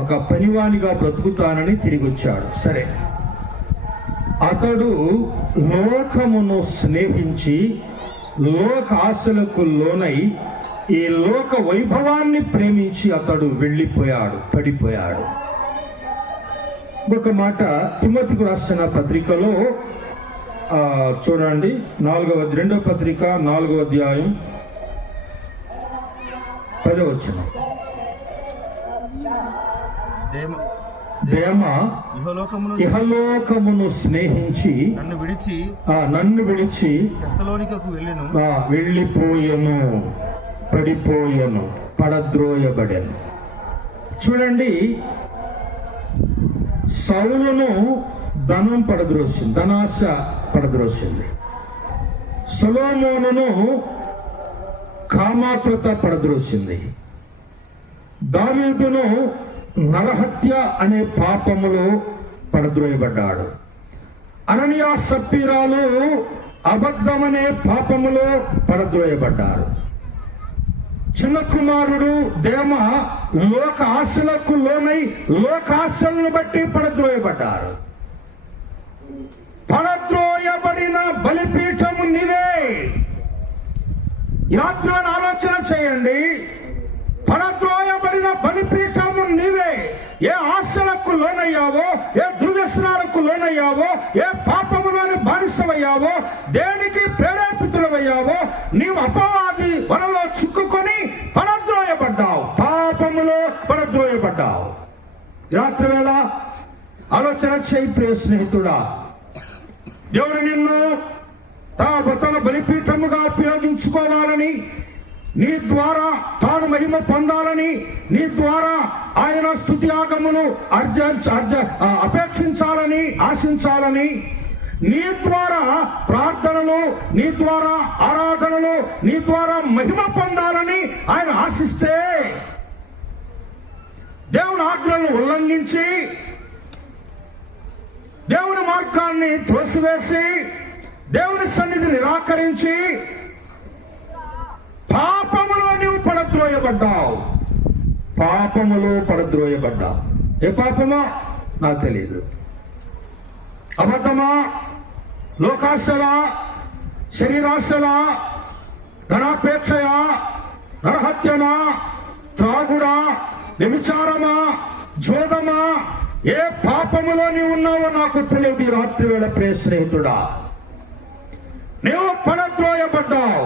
ఒక పనివానిగా బ్రతుకుతానని తిరిగి వచ్చాడు. సరే, అతడు లోకమును స్నేహించి లోక ఆశలకు లోనై ఈ లోక వైభవాన్ని ప్రేమించి అతడు వెళ్ళిపోయాడు, పడిపోయాడు. ఒక మాట తిమోతికి రాసిన పత్రికలో చూడండి, 2వ పత్రిక 4వ అధ్యాయం 10వ వచనం. దేమ ఇహలోకమును స్నేహించి నన్ను విడిచి వెళ్ళిపోయెను, పడిపోయెను, పడద్రోయబడెను. చూడండి, సౌలును ధనం పడద్రోసింది, ధనాశ పడద్రోసింది. సొలొమోనును కామాతురత పడద్రోసింది. దావీదును నరహత్య అనే పాపములో పడద్రోయబడ్డాడు. అననీయ సప్పీరాలు అబద్ధమనే పాపములో పడద్రోయబడ్డారు. చిన్న కుమారుడు దేమ లోక ఆశలకు లోనై లోకాశలను బట్టి పడద్రోయబడ్డారు. పడద్రోయబడిన బలిపీఠము నీవే. రాత్రి ఆలోచన చేయండి, పడద్రోయబడిన బలిపీఠము నీవే. ఏ ఆశలకు లోనయ్యావో, ఏ దుర్వ్యసనాలకు లోనయ్యావో, ఏ పాపములోని బానిసమయ్యావో, దేనికి ప్రేరేపితులవయ్యావో, నీవు అపవాది వలలో చిక్కుకొని పడద్రోయబడ్డావు, పాపములో పడద్రోయబడ్డావు. రాత్రి వేళ ఆలోచన చేయి ప్రియ స్నేహితుడా. దేవుడు నిన్ను తన బలిపీఠముగా ఉపయోగించుకోవాలని, నీ ద్వారా తాను మహిమ పొందాలని, నీ ద్వారా ఆయన స్తుతియాగమును అపేక్షించాలని, ఆశించాలని, నీ ద్వారా ప్రార్థనలు, నీ ద్వారా ఆరాధనలు, నీ ద్వారా మహిమ పొందాలని ఆయన ఆశిస్తే, దేవుని ఆజ్ఞలను ఉల్లంఘించి దేవుని మార్గాన్ని త్రోసివేసి దేవుని సన్నిధి నిరాకరించి పాపములో నీవు పడద్రోయబడ్డావు, పాపములో పడద్రోయబడ్డావు. ఏ పాపమా నాకు తెలియదు. అబద్ధమా, లోకాశలా, శరీరాశలా, ధనాపేక్షయా, నరహత్యమా, త్రాగుడా, వ్యభిచారమా, జోదమా, ఏ పాపములో నీవు ఉన్నావో నాకు తెలియదు. ఈ రాత్రి వేళ ప్రియ స్నేహితుడా, నీవు పడద్రోయబడ్డావు,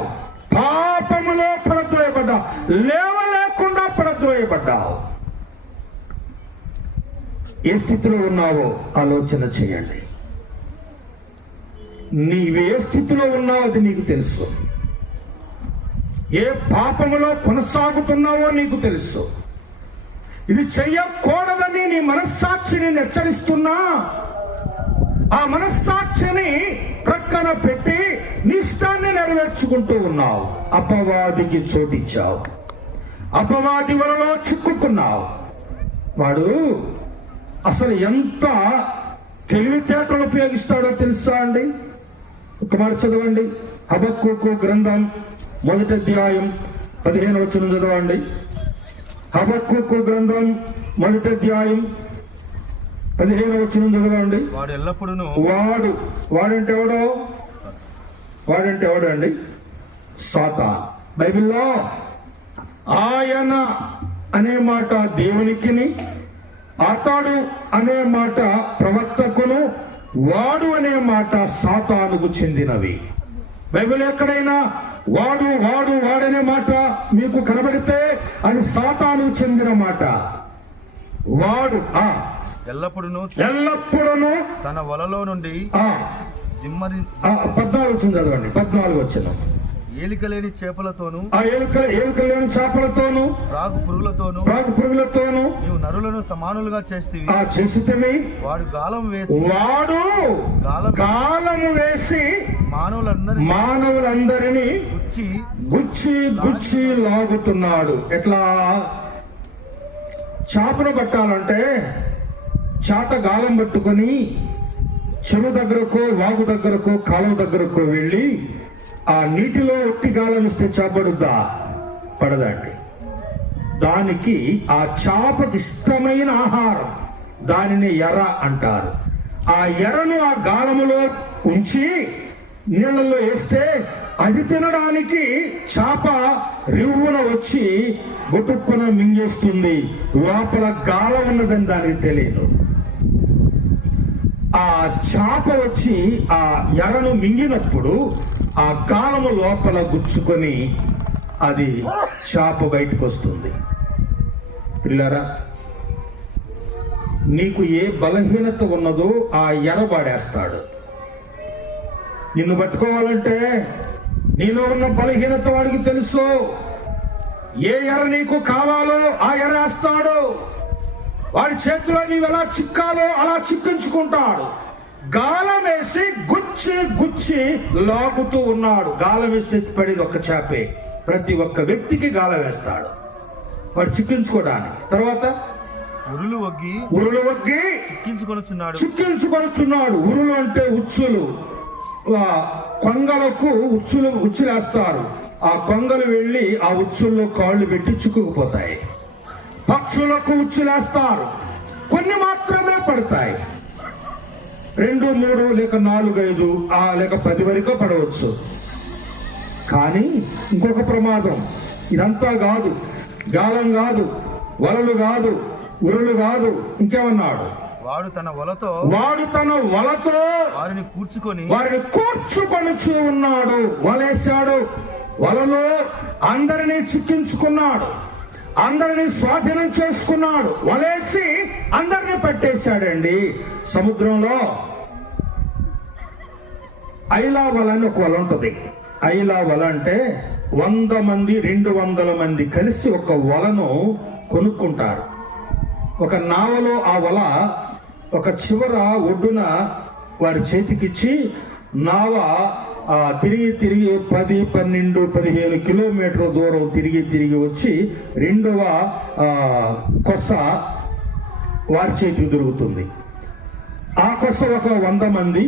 పాపములో పడద్రోయబడ్డావు, లేవలేకుండా పడద్రోయబడ్డావు. ఏ స్థితిలో ఉన్నావో ఆలోచన చేయండి. నీవే స్థితిలో ఉన్నావో అది నీకు తెలుసు. ఏ పాపములో కొనసాగుతున్నావో నీకు తెలుసు. ఇది చెయ్యకూడదని నీ మనస్సాక్షిని హెచ్చరిస్తున్నా, ఆ మనస్సాక్షిని ప్రక్కన పెట్టి నీ ఇష్టాన్ని నెరవేర్చుకుంటూ ఉన్నావు. అపవాదికి చోటిచ్చావు, అపవాది వలలో చిక్కుకున్నావు. వాడు అసలు ఎంత తెలివితేటలు ఉపయోగిస్తాడో తెలుసా అండి? ఒక మాట చదవండి, హబక్కూకు గ్రంథం 1వ అధ్యాయం 15వ వచనం చదవండి. హబక్కూకు గ్రంథం 1వ అధ్యాయం 15వ వచనం చదవండి. వాడు ఎల్లప్పుడూ వాడంటే ఎవడో అండి? సాతాన్. బైబిల్లో ఆయన అనే మాట దేవునికిని, అతడు అనే మాట ప్రవక్తకును, వాడు అనే మాట సాతానుకు చెందినవి. బైబిల్ ఎక్కడైనా వాడనే మాట మీకు కనబడితే అది సాతాను చెందిన మాట. వాడు ఎల్లప్పుడూ తన వలలో నుండి 14 వచ్చింది చదవండి. 14 వచ్చిన ఏలిక లేని చేపలతోను ఆ ఏలిక లేని చేపలతోను రాగు పురుగులతోను నీవు నరులను సమానులుగా చేస్తేవి చేసితివి. వాడు గాలం వేసి మానవులందరినీ గుచ్చి లాగుతున్నాడు. ఎట్లా చేపను పట్టాలంటే చేత గాలం పట్టుకొని చెరువు దగ్గరకు, వాగు దగ్గరకు, కాలువ దగ్గరకు వెళ్ళి ఆ నీటిలో ఒట్టి గాలం ఇస్తే చేపడుద్దా? పడదండి. దానికి ఆ చేపకి ఇష్టమైన ఆహారం, దానిని ఎర అంటారు. ఆ ఎరను ఆ గాలములో ఉంచి నీళ్ళల్లో వేస్తే అది తినడానికి చేప రివ్వున వచ్చి గుటుక్కున మింగేస్తుంది. లోపల గాలం ఉన్నదని దానికి తెలియదు. ఆ చేప వచ్చి ఆ ఎరను మింగినప్పుడు ఆ గాలము లోపల గుచ్చుకొని అది చేప బయటకు వస్తుంది. పిల్లరా, నీకు ఏ బలహీనత ఉన్నదో ఆ ఎర వాడేస్తాడు. నిన్ను పట్టుకోవాలంటే నీలో ఉన్న బలహీనత వాడికి తెలుసు. ఏ ఎర నీకు కావాలో ఆ ఎరేస్తాడు. వాడి చేతిలో నీవు ఎలా చిక్కాలో అలా చిక్కించుకుంటాడు. గాలం వేసి గుచ్చి లాగుతూ ఉన్నాడు. గాలం వేస్తే పడేది ఒక్క చేపే. ప్రతి ఒక్క వ్యక్తికి గాలం వేస్తాడు వాడు చిక్కించుకోవడానికి. తర్వాత ఉరులు వగ్గి చిక్కించుకొనుచున్నాడు. ఉరులు అంటే ఉచ్చులు. కొంగలకు ఉచ్చులేస్తారు. ఆ కొంగలు వెళ్ళి ఆ ఉచ్చుల్లో కాళ్ళు పెట్టి చిక్కుకుపోతాయి. పక్షులకు ఉచ్చులేస్తారు. కొన్ని మాత్రమే పడతాయి. 2, 3 లేక 4, 5 లేక 10 వరకు పడవచ్చు. కానీ ఇంకొక ప్రమాదం, ఇదంతా కాదు, గాలం కాదు, వలలు కాదు, ఉరులు కాదు, ఇంకేమన్నాడు? వాడు తన వలతో వారిని కూర్చుకొనుచు ఉన్నాడు. వలేశాడు. వలలో అందరినీ చిక్కించుకున్నాడు. అందరినీ స్వాధీనం చేసుకున్నాడు. వలేసి అందరినీ పట్టేశాడండి. సముద్రంలో ఐలా వల అని ఒక వల ఉంటుంది. ఐలా వల అంటే 100 మంది 200 మంది కలిసి ఒక వలను కొనుక్కుంటారు. ఒక నావలో ఆ వల ఒక చివర ఒడ్డున వారి చేతికిచ్చి నావ తిరిగి 10, 12, 15 కిలోమీటర్ల దూరం తిరిగి వచ్చి రెండవ కొస వారి చేతికి దొరుకుతుంది. ఆ కొస ఒక 100 మంది,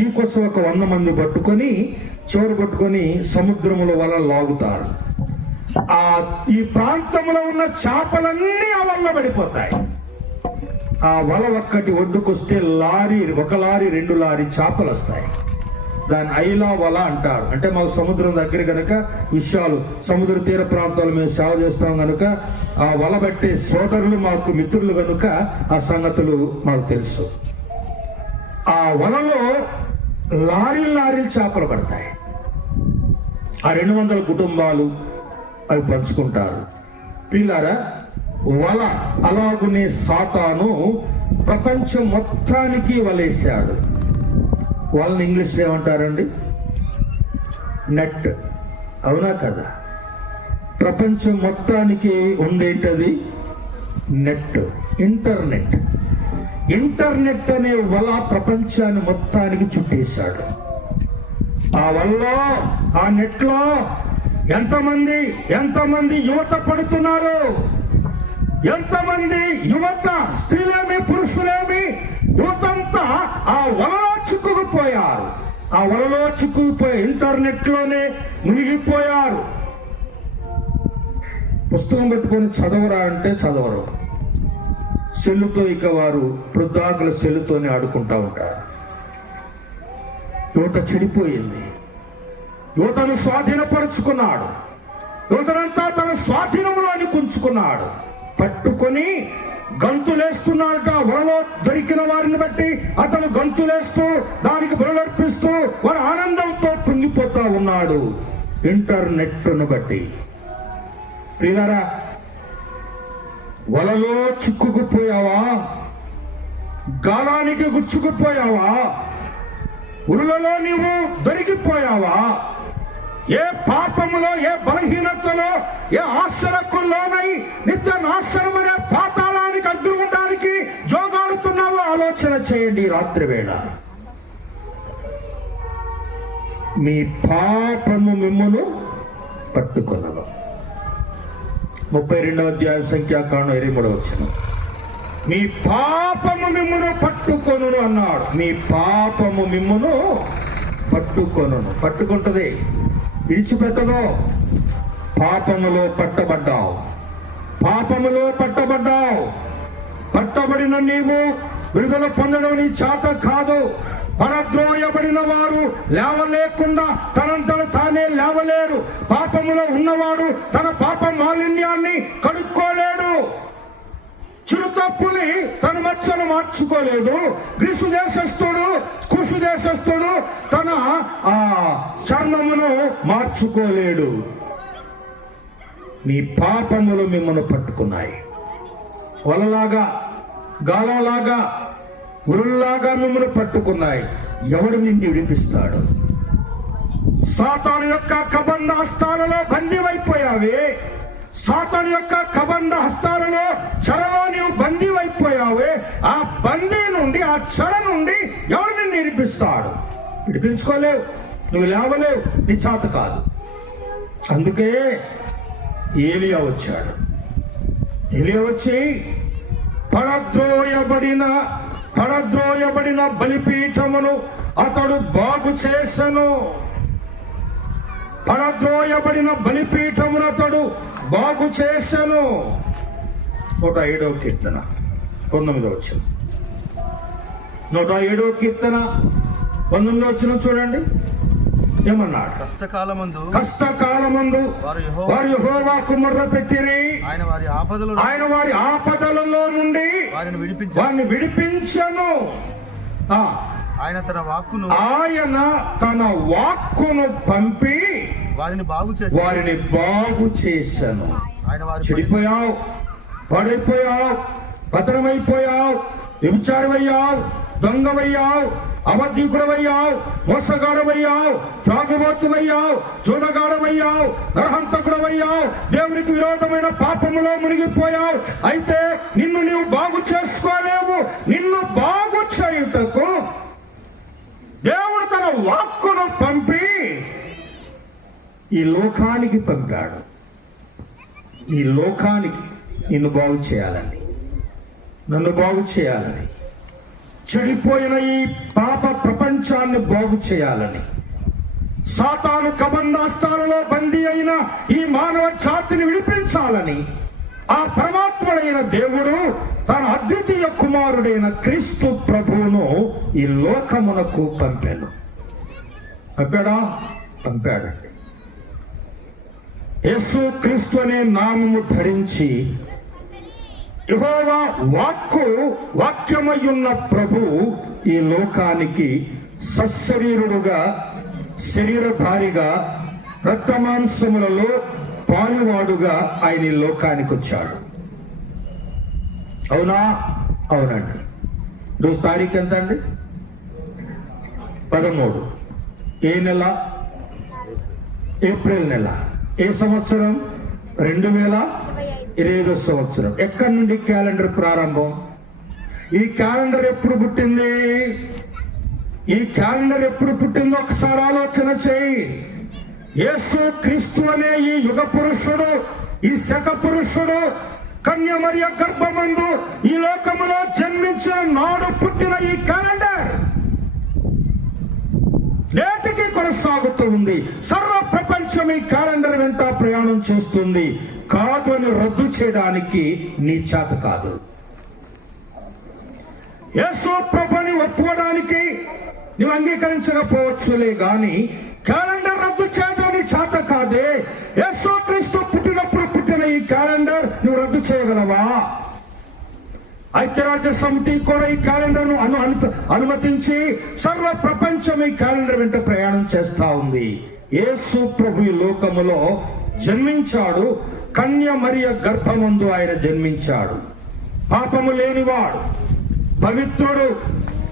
ఈ కొస ఒక 100 మంది పట్టుకొని సముద్రంలో వల లాగుతారు. ఈ ప్రాంతంలో ఉన్న చేపలన్నీ ఆ వల్ల పడిపోతాయి. ఆ వల ఒక్కటి ఒడ్డుకొస్తే ఒక లారీ 2 లారీ చేపలు వస్తాయి. దాన్ని ఐలా వల అంటారు. అంటే మాకు సముద్రం దగ్గర కనుక సముద్ర తీర ప్రాంతాలు మేము సేవ చేస్తాం కనుక ఆ వల బట్టే సోదరులు మాకు మిత్రులు కనుక ఆ సంగతులు మాకు తెలుసు. ఆ వలలో లారీలు చేపలు పడతాయి. ఆ 200 కుటుంబాలు అవి పంచుకుంటారు. పిల్లారా, వల అలాగునే సాతాను ప్రపంచం మొత్తానికి వలేశాడు. వాళ్ళని ఇంగ్లీష్లో ఏమంటారండి? నెట్. అవునా కదా? ప్రపంచం మొత్తానికి ఉండేటది నెట్, ఇంటర్నెట్ అనే వల ప్రపంచాన్ని మొత్తానికి చుట్టేశాడు. ఆ వల్ల ఆ నెట్ లో ఎంతమంది యువత పడుతున్నారు, ఎంతమంది యువత, స్త్రీలేమి పురుషులేమి, యువతంతా ఆ వలలో చిక్కుకుపోయారు. ఇంటర్నెట్ లోనే మునిగిపోయారు. పుస్తకం పెట్టుకొని చదవరా అంటే చదవరు. సెల్లుతో ఇక వారు వృద్ధాకుల సెల్లుతోనే ఆడుకుంటా ఉంటారు. యువత చెడిపోయింది. యువతను స్వాధీనపరుచుకున్నాడు. యువతనంతా తన స్వాధీనంలో ఉంచుకున్నాడు. పట్టుకొని గంతులేస్తున్నాడట. వలలో దొరికిన వారిని బట్టి అతను గంతులేస్తూ దానికి బలులర్పిస్తూ వారి ఆనందంతో పొంగిపోతా ఉన్నాడు. ఇంటర్నెట్ను బట్టి. ప్రియులారా, వలలో చిక్కుకుపోయావా? గాలానికి గుచ్చుకుపోయావా? ఉరులలో నీవు దొరికిపోయావా? ఏ పాపములో, ఏ బలహీనతలో, ఏ ఆశలకు లోనై నిత్య నాశనమనే పాతాళానికి అగ్నిగుండానికి జోగాడుతున్నావో ఆలోచన చేయండి. రాత్రి వేళ మీ పాపము మిమ్మును పట్టుకొనను. 32వ అధ్యాయం సంఖ్యాకాండం 23వ వచనం. మీ పాపము మిమ్మును పట్టుకొనును అన్నాడు. మీ పాపము మిమ్మును పట్టుకొనును. పట్టుకుంటది, విడిచిపెట్టదు. పాపములో పట్టబడ్డావు, పాపములో పట్టబడ్డావు. పట్టబడిన నీవు విడుదల పొందడం నీ చేత కాదు. పరద్రోయబడిన వారు లేవలేకుండా తనంతట తానే లేవలేరు. పాపములో ఉన్నవాడు తన పాప మాలిన్యాన్ని కడుక్కోలేడు. చిరుతప్పులి తన మచ్చను మార్చుకోలేదు. గ్రీసు దేశస్థుడు, కుషు దేశస్థుడు తన చర్మమును మార్చుకోలేడు. మీ పాపములు మిమ్మల్ని పట్టుకున్నాయి. వలలాగా, గాలంలాగా, ఉరుల్లాగా మిమ్మల్ని పట్టుకున్నాయి. ఎవడు నిన్ను విడిపిస్తాడు? సాతాను యొక్క కబంధ హస్తాలలో బందీవైపోయావే. సాతాను యొక్క కబంధ హస్తాలలో, చెరలో నీవు బందీవైపోయావే. ఆ బందీ నుండి, ఆ చెర నుండి ఎవడు నిన్ను విడిపిస్తాడు? విడిపించుకోలేవు, నువ్వు లేవలేవు, నీ చేత కాదు. అందుకే ఏలియా వచ్చాడు. ఏలియా వచ్చి పడద్రోయబడిన బలిపీఠమును అతడు బాగు చేసెను. పడద్రోయబడిన బలిపీఠమును అతడు బాగు చేసెను. 107వ కీర్తన 19వ వచనం. 107వ కీర్తన 19వ వచనం చూడండి. ఏమన్నాడు? కష్టకాలమందు వారు యెహోవాకు మొర్ర పెట్టిరి. ఆయన వారి ఆపదలలో నుండి వారిని విడిపించెను. ఆయన తన వాక్కును పంపి వారిని బాగు చేశాను. చెడిపోయావు, పడైపోయావు, పతనమైపోయావు, వ్యభిచారమయ్యావు, దొంగవయ్యావు, అబద్ధికుడవయ్యావు, మోసగాడవయ్యావు, త్రాగుబోతువయ్యావు, జూదగాడవయ్యావు, నరహంతకుడవయ్యావు, దేవునికి విరోధమైన పాపములో మునిగిపోయావు. అయితే నిన్ను నీవు బాగు చేసుకోలేవు. నిన్ను బాగు చేయుటకు దేవుడు తన వాక్కును పంపి ఈ లోకానికి పంపాడు. ఈ లోకానికి నిన్ను బాగు చేయాలని, నన్ను బాగు చేయాలని, చెడిపోయిన ఈ పాప ప్రపంచాన్ని బాగు చేయాలని, సాతాను కబంధాస్తాలలో బందీ అయిన ఈ మానవ జాతిని విడిపించాలని ఆ పరమాత్ముడైన దేవుడు తన అద్వితీయ కుమారుడైన క్రీస్తు ప్రభువును ఈ లోకమునకు పంపాడు. పంపాడండి. యేసు క్రీస్తు అనే నామము ధరించి యెహోవా వాక్యమయ్యున్న ప్రభు ఈ లోకానికి సశరీరుడుగా, శరీరధారిగా, రక్తమాంసములలో పాలువాడుగా ఆయన ఈ లోకానికి వచ్చాడు. అవునా? అవునండి. రోజు తారీఖు ఎంత అండి? 13. ఏ నెల? ఏప్రిల్ నెల. ఏ సంవత్సరం? 2025 సంవత్సరం. ఎక్కడి నుండి క్యాలెండర్ ప్రారంభం? ఈ క్యాలెండర్ ఎప్పుడు పుట్టింది? ఈ క్యాలెండర్ ఎప్పుడు పుట్టిందో ఒకసారి ఆలోచన చేయి. యేసు క్రీస్తు అనే ఈ యుగ పురుషుడు, ఈ శక పురుషుడు కన్య మరియ గర్భమందు ఈ లోకములో జన్మించిన నాడు పుట్టిన ఈ క్యాలెండర్ నేటికి కొనసాగుతూ ఉంది. సర్వ ప్రపంచం ఈ క్యాలెండర్ వెంట ప్రయాణం చేస్తుంది. కాదు అని రద్దు చేయడానికి నీ చేత కాదు. యేసు ప్రభుని ఒప్పుకోవడానికి నువ్వు అంగీకరించకపోవచ్చులే గాని క్యాలెండర్ రద్దు చేయడం నీ చేత కాదే. యేసు క్రీస్తు పుట్టినప్పుడు పుట్టిన ఈ క్యాలెండర్ నువ్వు రద్దు చేయగలవా? ఐక్యరాజ్య సమితి కూడా ఈ క్యాలెండర్ ను అనుమతించి సర్వ ప్రపంచం ఈ క్యాలెండర్ వెంట ప్రయాణం చేస్తా ఉంది. యేసు ప్రభు ఈ లోకములో జన్మించాడు. కన్య మరియ గర్భమందు ఆయన జన్మించాడు. పాపము లేనివాడు, పవిత్రుడు,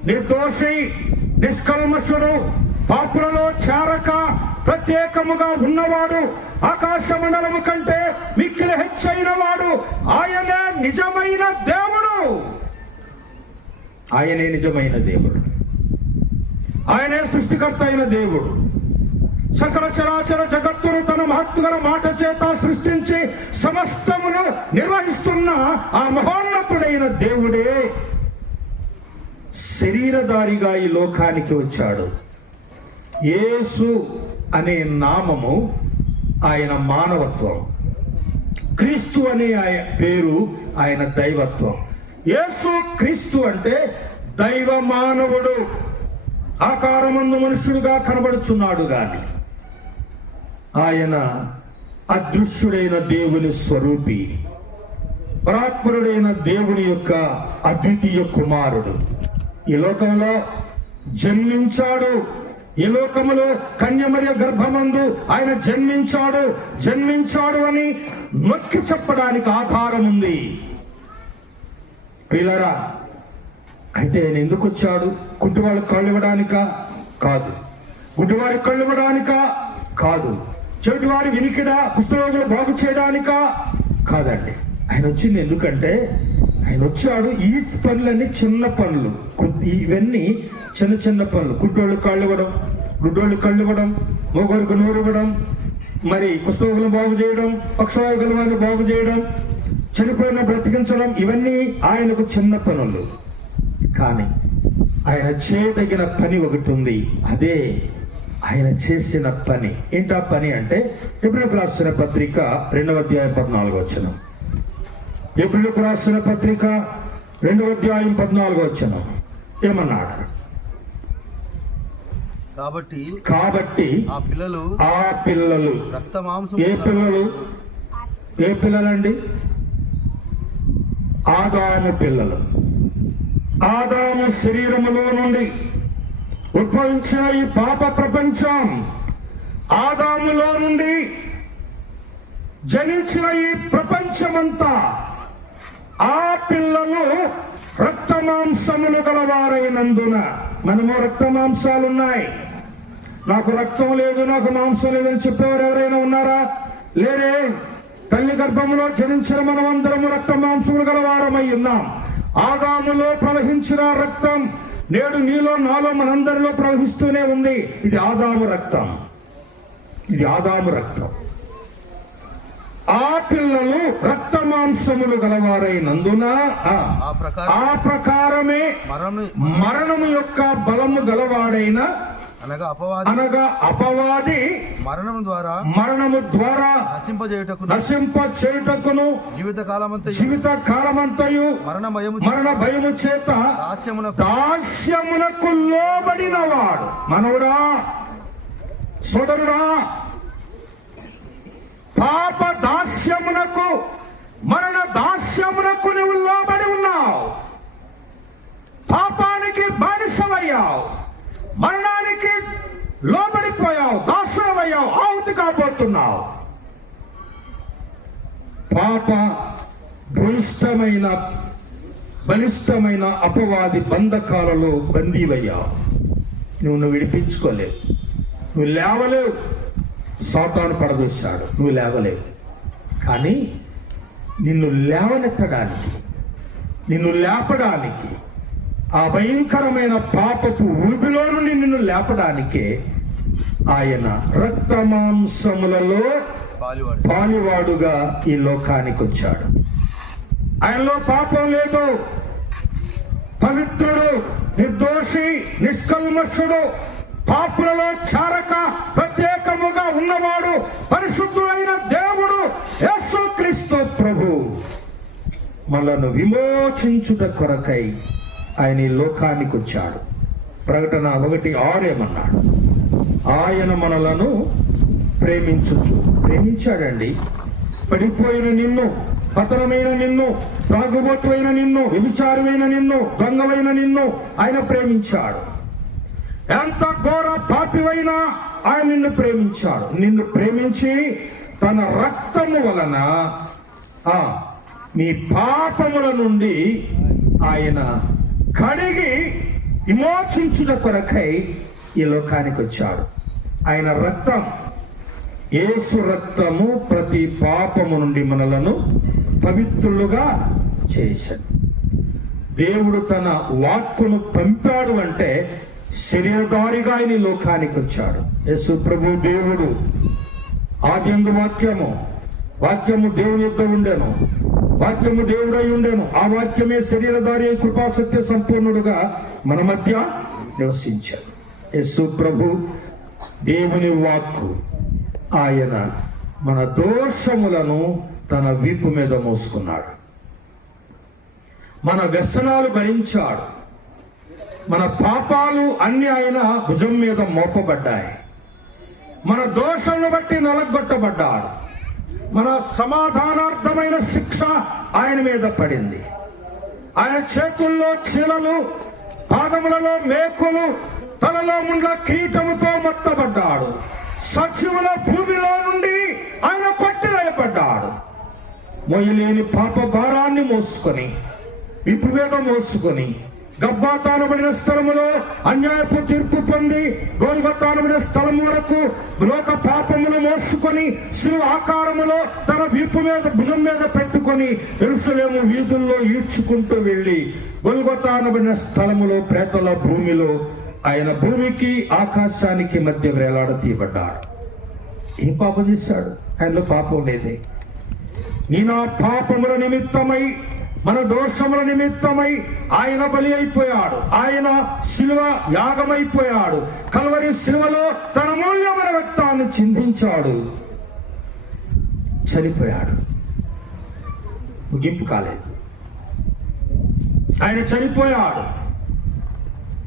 నిర్దోషి, నిష్కల్మషుడు, పాపులలో చేరక ప్రత్యేకముగా ఉన్నవాడు, ఆకాశ మండలము కంటే మిక్కిలి హెచ్చైన వాడు, ఆయనే నిజమైన దేవుడు. ఆయనే నిజమైన దేవుడు. ఆయనే సృష్టికర్త అయిన దేవుడు. సకల చరాచర జగత్తును తన మహత్తుగల మాట చేత సృష్టించి సమస్తమును నిర్వహిస్తున్న ఆ మహోన్నతుడైన దేవుడే శరీరధారిగా ఈ లోకానికి వచ్చాడు. యేసు అనే నామము ఆయన మానవత్వం, క్రీస్తు అనే పేరు ఆయన దైవత్వం. యేసు క్రీస్తు అంటే దైవ మానవుడు. ఆకారమందు మనుష్యుడుగా కనబడుచున్నాడు గాని ఆయన అదృశ్యుడైన దేవుని స్వరూపి, పరాత్పరుడైన దేవుని యొక్క అద్వితీయ కుమారుడు. ఈ లోకంలో జన్మించాడు. ఈ లోకములో కన్యమర్య గర్భమందు ఆయన జన్మించాడు అని నొక్కి చెప్పడానికి ఆధారం ఉంది. ప్రియులారా, అయితే ఆయన ఎందుకు వచ్చాడు? కుంటివాళ్ళకి కళ్ళు ఇవ్వడానికా? కాదు. గుడ్డివారికి కళ్ళు ఇవ్వడానికా? కాదు. చెవిటివారి వినికిడా, కుష్ఠరోగులు బాగు చేయడానికా? కాదండి. ఆయన వచ్చింది ఎందుకంటే ఆయన వచ్చాడు ఈ పనులన్నీ చిన్న పనులు, ఇవన్నీ చిన్న చిన్న పనులు. కుంటోళ్ళు కాళ్ళు ఇవ్వడం, గుడ్డోళ్ళు కళ్ళు ఇవ్వడం, మోగోరికి నోరు ఇవ్వడం, మరి కుష్ఠరోగులను బాగు చేయడం, పక్షవాయువుల వారిని బాగు చేయడం, చనిపోయిన బ్రతికించడం, ఇవన్నీ ఆయనకు చిన్న పనులు. కానీ ఆయన చేయదగిన పని ఒకటి ఉంది. అదే ఆయన చేసిన పని. ఏంటా పని అంటే హెబ్రీయులకు రాసిన పత్రిక 2వ అధ్యాయం 14వ వచనం. హెబ్రీయులకు రాసిన పత్రిక 2వ అధ్యాయం 14వ వచనం ఏమన్నాడు? కాబట్టి ఆ పిల్లలు ఏ పిల్లలండి? ఆదాము పిల్లలు. ఆదాము శరీరములో నుండి ఉద్భవించిన ఈ పాప ప్రపంచం, ఆదాములో నుండి జనించిన ఈ ప్రపంచమంతా ఆ పిల్లలు రక్తమాంసములు గలవారైనందున, మనము రక్తమాంసాలున్నాయి, నాకు రక్తం లేదు, నాకు మాంసం లేదని చెప్పేవారు ఎవరైనా ఉన్నారా? లేరే. తల్లి గర్భములో జనించిన మనమందరము రక్తమాంసములు గలవారమై ఉన్నాం. ఆదాములో ప్రవహించిన రక్తం నేడు నీలో నాలో మనందరిలో ప్రవహిస్తూనే ఉంది. ఇది ఆదాము రక్తం. ఆ పిల్లలు రక్తమాంసములు గలవారైనందున ఆ ప్రకారమే మరణము యొక్క బలము గలవాడైన అనగా అపవాది మరణము ద్వారా నశింపచేయుటకును జీవిత కాలమంతయు మరణ భయము చేత దాస్యమునకు లోబడినవాడు. మనవుడా, సోదరుడా, పాప దాస్యమునకు, మరణ దాస్యమునకు నువ్వు లోబడి ఉన్నావు. పాపానికి బానిసమయ్యావు, మరణానికి లోబడిపోయావు, దాసులమయ్యావు, ఆహుతి కాబోతున్నావు. పాప బలిష్టమైన అపవాది బంధకాలలో బందీవయ్యావు. నువ్వు విడిపించుకోలేవు, నువ్వు లేవలేవు. సాతాను పడదోశాడు, నువ్వు లేవలేవు. కానీ నిన్ను లేవనెత్తడానికి, నిన్ను లేపడానికి, ఆ భయంకరమైన పాపపు ఊబిలో నుండి నిన్ను లేపడానికే ఆయన రక్తమాంసములలో పాలివాడుగా ఈ లోకానికి వచ్చాడు. ఆయనలో పాపం లేదు, పవిత్రుడు, నిర్దోషి, నిష్కల్మషుడు, పాపులలో చారక ప్రత్యేకముగా ఉన్నవాడు, పరిశుద్ధుడైన దేవుడు యేసుక్రీస్తు ప్రభు మనలను విమోచించుట కొరకై ఆయన ఈ లోకానికి వచ్చాడు. ప్రకటన 1:6 ఏమన్నాడు? ఆయన మనలను ప్రేమించాడండి. పడిపోయిన నిన్ను, పతనమైన నిన్ను, త్రాగుబోతువైన నిన్ను, వ్యభిచారమైన నిన్ను, దొంగవైన నిన్ను ఆయన ప్రేమించాడు. ఎంత ఘోర పాపివైనా ఆయన నిన్ను ప్రేమించాడు. నిన్ను ప్రేమించి తన రక్తము వలన మీ పాపముల నుండి ఆయన కడిగి విమోచించుట కొరకై ఈ లోకానికి వచ్చాడు. ఆయన రక్తం, యేసు రక్తము ప్రతి పాపము నుండి మనలను పవిత్రులుగా చేశాడు. దేవుడు తన వాక్కును పంపాడు అంటే శరీరధారిగా ఆయన ఈ లోకానికి వచ్చాడు. యేసు ప్రభు దేవుడు. ఆదియందు వాక్యము దేవుని యొద్ద ఉండెను, వాక్యము దేవుడై ఉండెను. ఆ వాక్యమే శరీరధారి కృపాసత్య సంపూర్ణుడుగా మన మధ్య నివసించాడు. యేసు ప్రభు దేవుని వాక్కు. ఆయన మన దోషములను తన వీపు మీద మోసుకున్నాడు. మన వ్యసనాలు భరించాడు. మన పాపాలు అన్ని ఆయన భుజం మీద మోపబడ్డాయి. మన దోషాలను బట్టి నలగొట్టబడ్డాడు. మన సమాధానార్థమైన శిక్ష ఆయన మీద పడింది. ఆయన చేతుల్లో చీలలు, పాదములలో మేకులు, తలలో ముండ్ల కిరీటముతో మొత్తబడ్డాడు. సజీవుల భూమిలో నుండి ఆయన కొట్టివేయబడ్డాడు. మోయలేని పాప భారాన్ని మోసుకొని, విప్పు మీద మోసుకొని, గబ్బాతానబడిన స్థలములో అన్యాయపు తీర్పు పొంది గోల్గొతానబడిన స్థలం వరకు లోక పాపమును మోసుకొని శిలువ ఆకారములో తన వీపు మీద భుజం మీద పెట్టుకొని యెరూషలేము వీధుల్లో ఈడ్చుకుంటూ వెళ్లి గోల్గొతానబడిన స్థలములో ప్రేతల భూమిలో ఆయన భూమికి ఆకాశానికి మధ్య వేలాడతీయబడ్డాడు. ఏం పాపం చేశాడు? ఆయనలో పాపం లేదే. నీ నా పాపముల నిమిత్తమై, మన దోషముల నిమిత్తమై ఆయన బలి అయిపోయాడు. ఆయన శిలువ యాగమైపోయాడు. కల్వరి శిలువలో తన మూల్యమైన రక్తాన్ని చిందించాడు. చనిపోయాడు. ముగింపు కాలేదు. ఆయన చనిపోయాడు.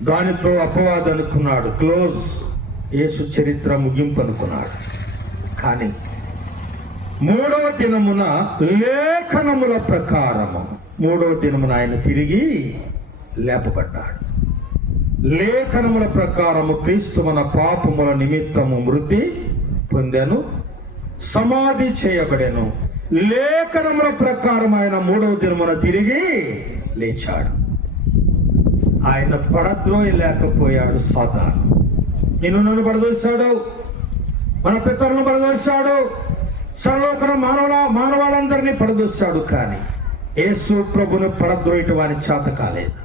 దానితో అపవాది అనుకున్నాడు, క్లోజ్, యేసు చరిత్ర ముగింపు అనుకున్నాడు. కానీ 3వ దినమున లేఖనముల ప్రకారము 3వ దినమున ఆయన తిరిగి లేపబడ్డాడు. లేఖనముల ప్రకారము క్రీస్తు మన పాపముల నిమిత్తము మృతి పొందెను, సమాధి చేయబడెను. లేఖనముల ప్రకారం ఆయన 3వ దినమున తిరిగి లేచాడు. ఆయన పడద్రోయలేకపోయాడు సాతాను. నిన్ను నన్ను పడదోశాడు, మన పితరులను పడదోశాడు, సర్వలోకన మానవాళ్ళందరినీ పడదోశాడు. కానీ యేసు ప్రభును పడద్రోయటం వాని చేత కాలేదు.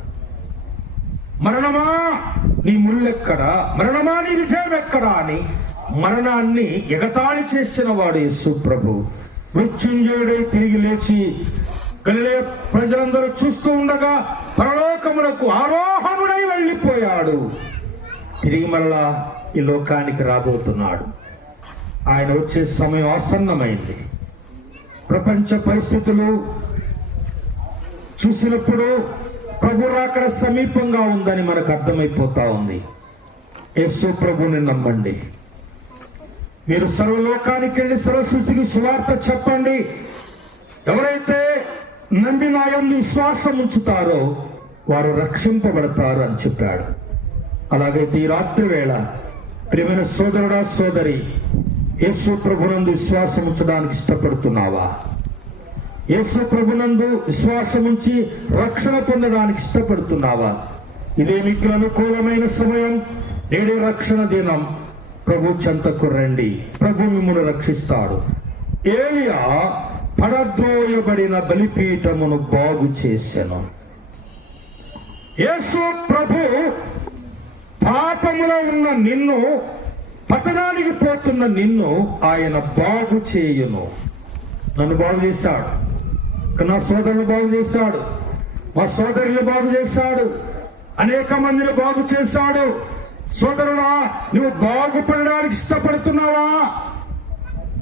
మరణమా నీ ముళ్ళెక్కడా, మరణమా నీ విజయం ఎక్కడా అని మరణాన్ని ఎగతాళి చేసిన వాడు యేసు ప్రభు. మృత్యుంజయుడై తిరిగి లేచి గలిలయ ప్రజలందరూ చూస్తూ ఉండగా పరలోకములకు ఆరోహణుడై వెళ్ళిపోయాడు. తిరిగి మరలా ఈ లోకానికి రాబోతున్నాడు. ఆయన వచ్చే సమయం ఆసన్నమైంది. ప్రపంచ పరిస్థితులు చూసినప్పుడు ప్రభు రాకడ సమీపంగా ఉందని మనకు అర్థమైపోతా ఉంది. యేసు ప్రభుని నమ్మండి. మీరు సర్వలోకానికి వెళ్ళి సర్వసృష్టికి సువార్త చెప్పండి. ఎవరైతే నమ్మి నా యందు విశ్వాసం ఉంచుతారో వారు రక్షింపబడతారు అని చెప్పాడు. అలాగైతే ఈ రాత్రి వేళ ప్రియమైన సోదరుడా, సోదరి, యేసు ప్రభునందు విశ్వాసం ఉంచడానికి ఇష్టపడుతున్నావా? యేసు ప్రభునందు విశ్వాసం ఉంచి రక్షణ పొందడానికి ఇష్టపడుతున్నావా? ఇదే మీకు అనుకూలమైన సమయం. నేడే రక్షణ దినం. ప్రభు చెంతకు రండి. ప్రభు మిమ్మల్ని రక్షిస్తాడు. ఏలియా పడద్రోయబడిన బలిపీఠమును బాగు చేసెను. యేసు ప్రభు పాపములో ఉన్న నిన్ను, పతనానికి పోతున్న నిన్ను ఆయన బాగు చేయును. నన్ను బాగు చేశాడు, నా సోదరులు బాగు చేశాడు, మా సోదరులు బాగు చేశాడు, అనేక మందిని బాగు చేశాడు. సోదరుడా, నువ్వు బాగుపడడానికి ఇష్టపడుతున్నావా?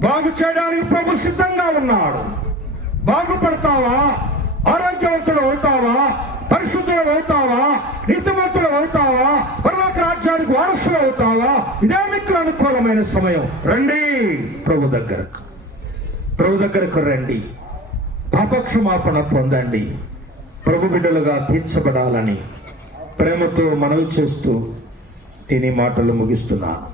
బాగు చేయడానికి ప్రభు సిద్ధంగా ఉన్నాడు. బాగుపడతావా? ఆరోగ్యవంతుడు అవుతావా? పరిశుద్ధులు అవుతావా? నీతిమంతులు అవుతావా? పరలోక రాజ్యానికి వారసులు అవుతావా? ఇదే మీకు అనుకూలమైన సమయం. రండి ప్రభు దగ్గరకు రండి. పాపక్షమాపణ పొందండి. ప్రభు బిడ్డలుగా తీర్చబడాలని ప్రేమతో మనవి చేస్తూ నేను ఈ మాటలు ముగిస్తున్నాను.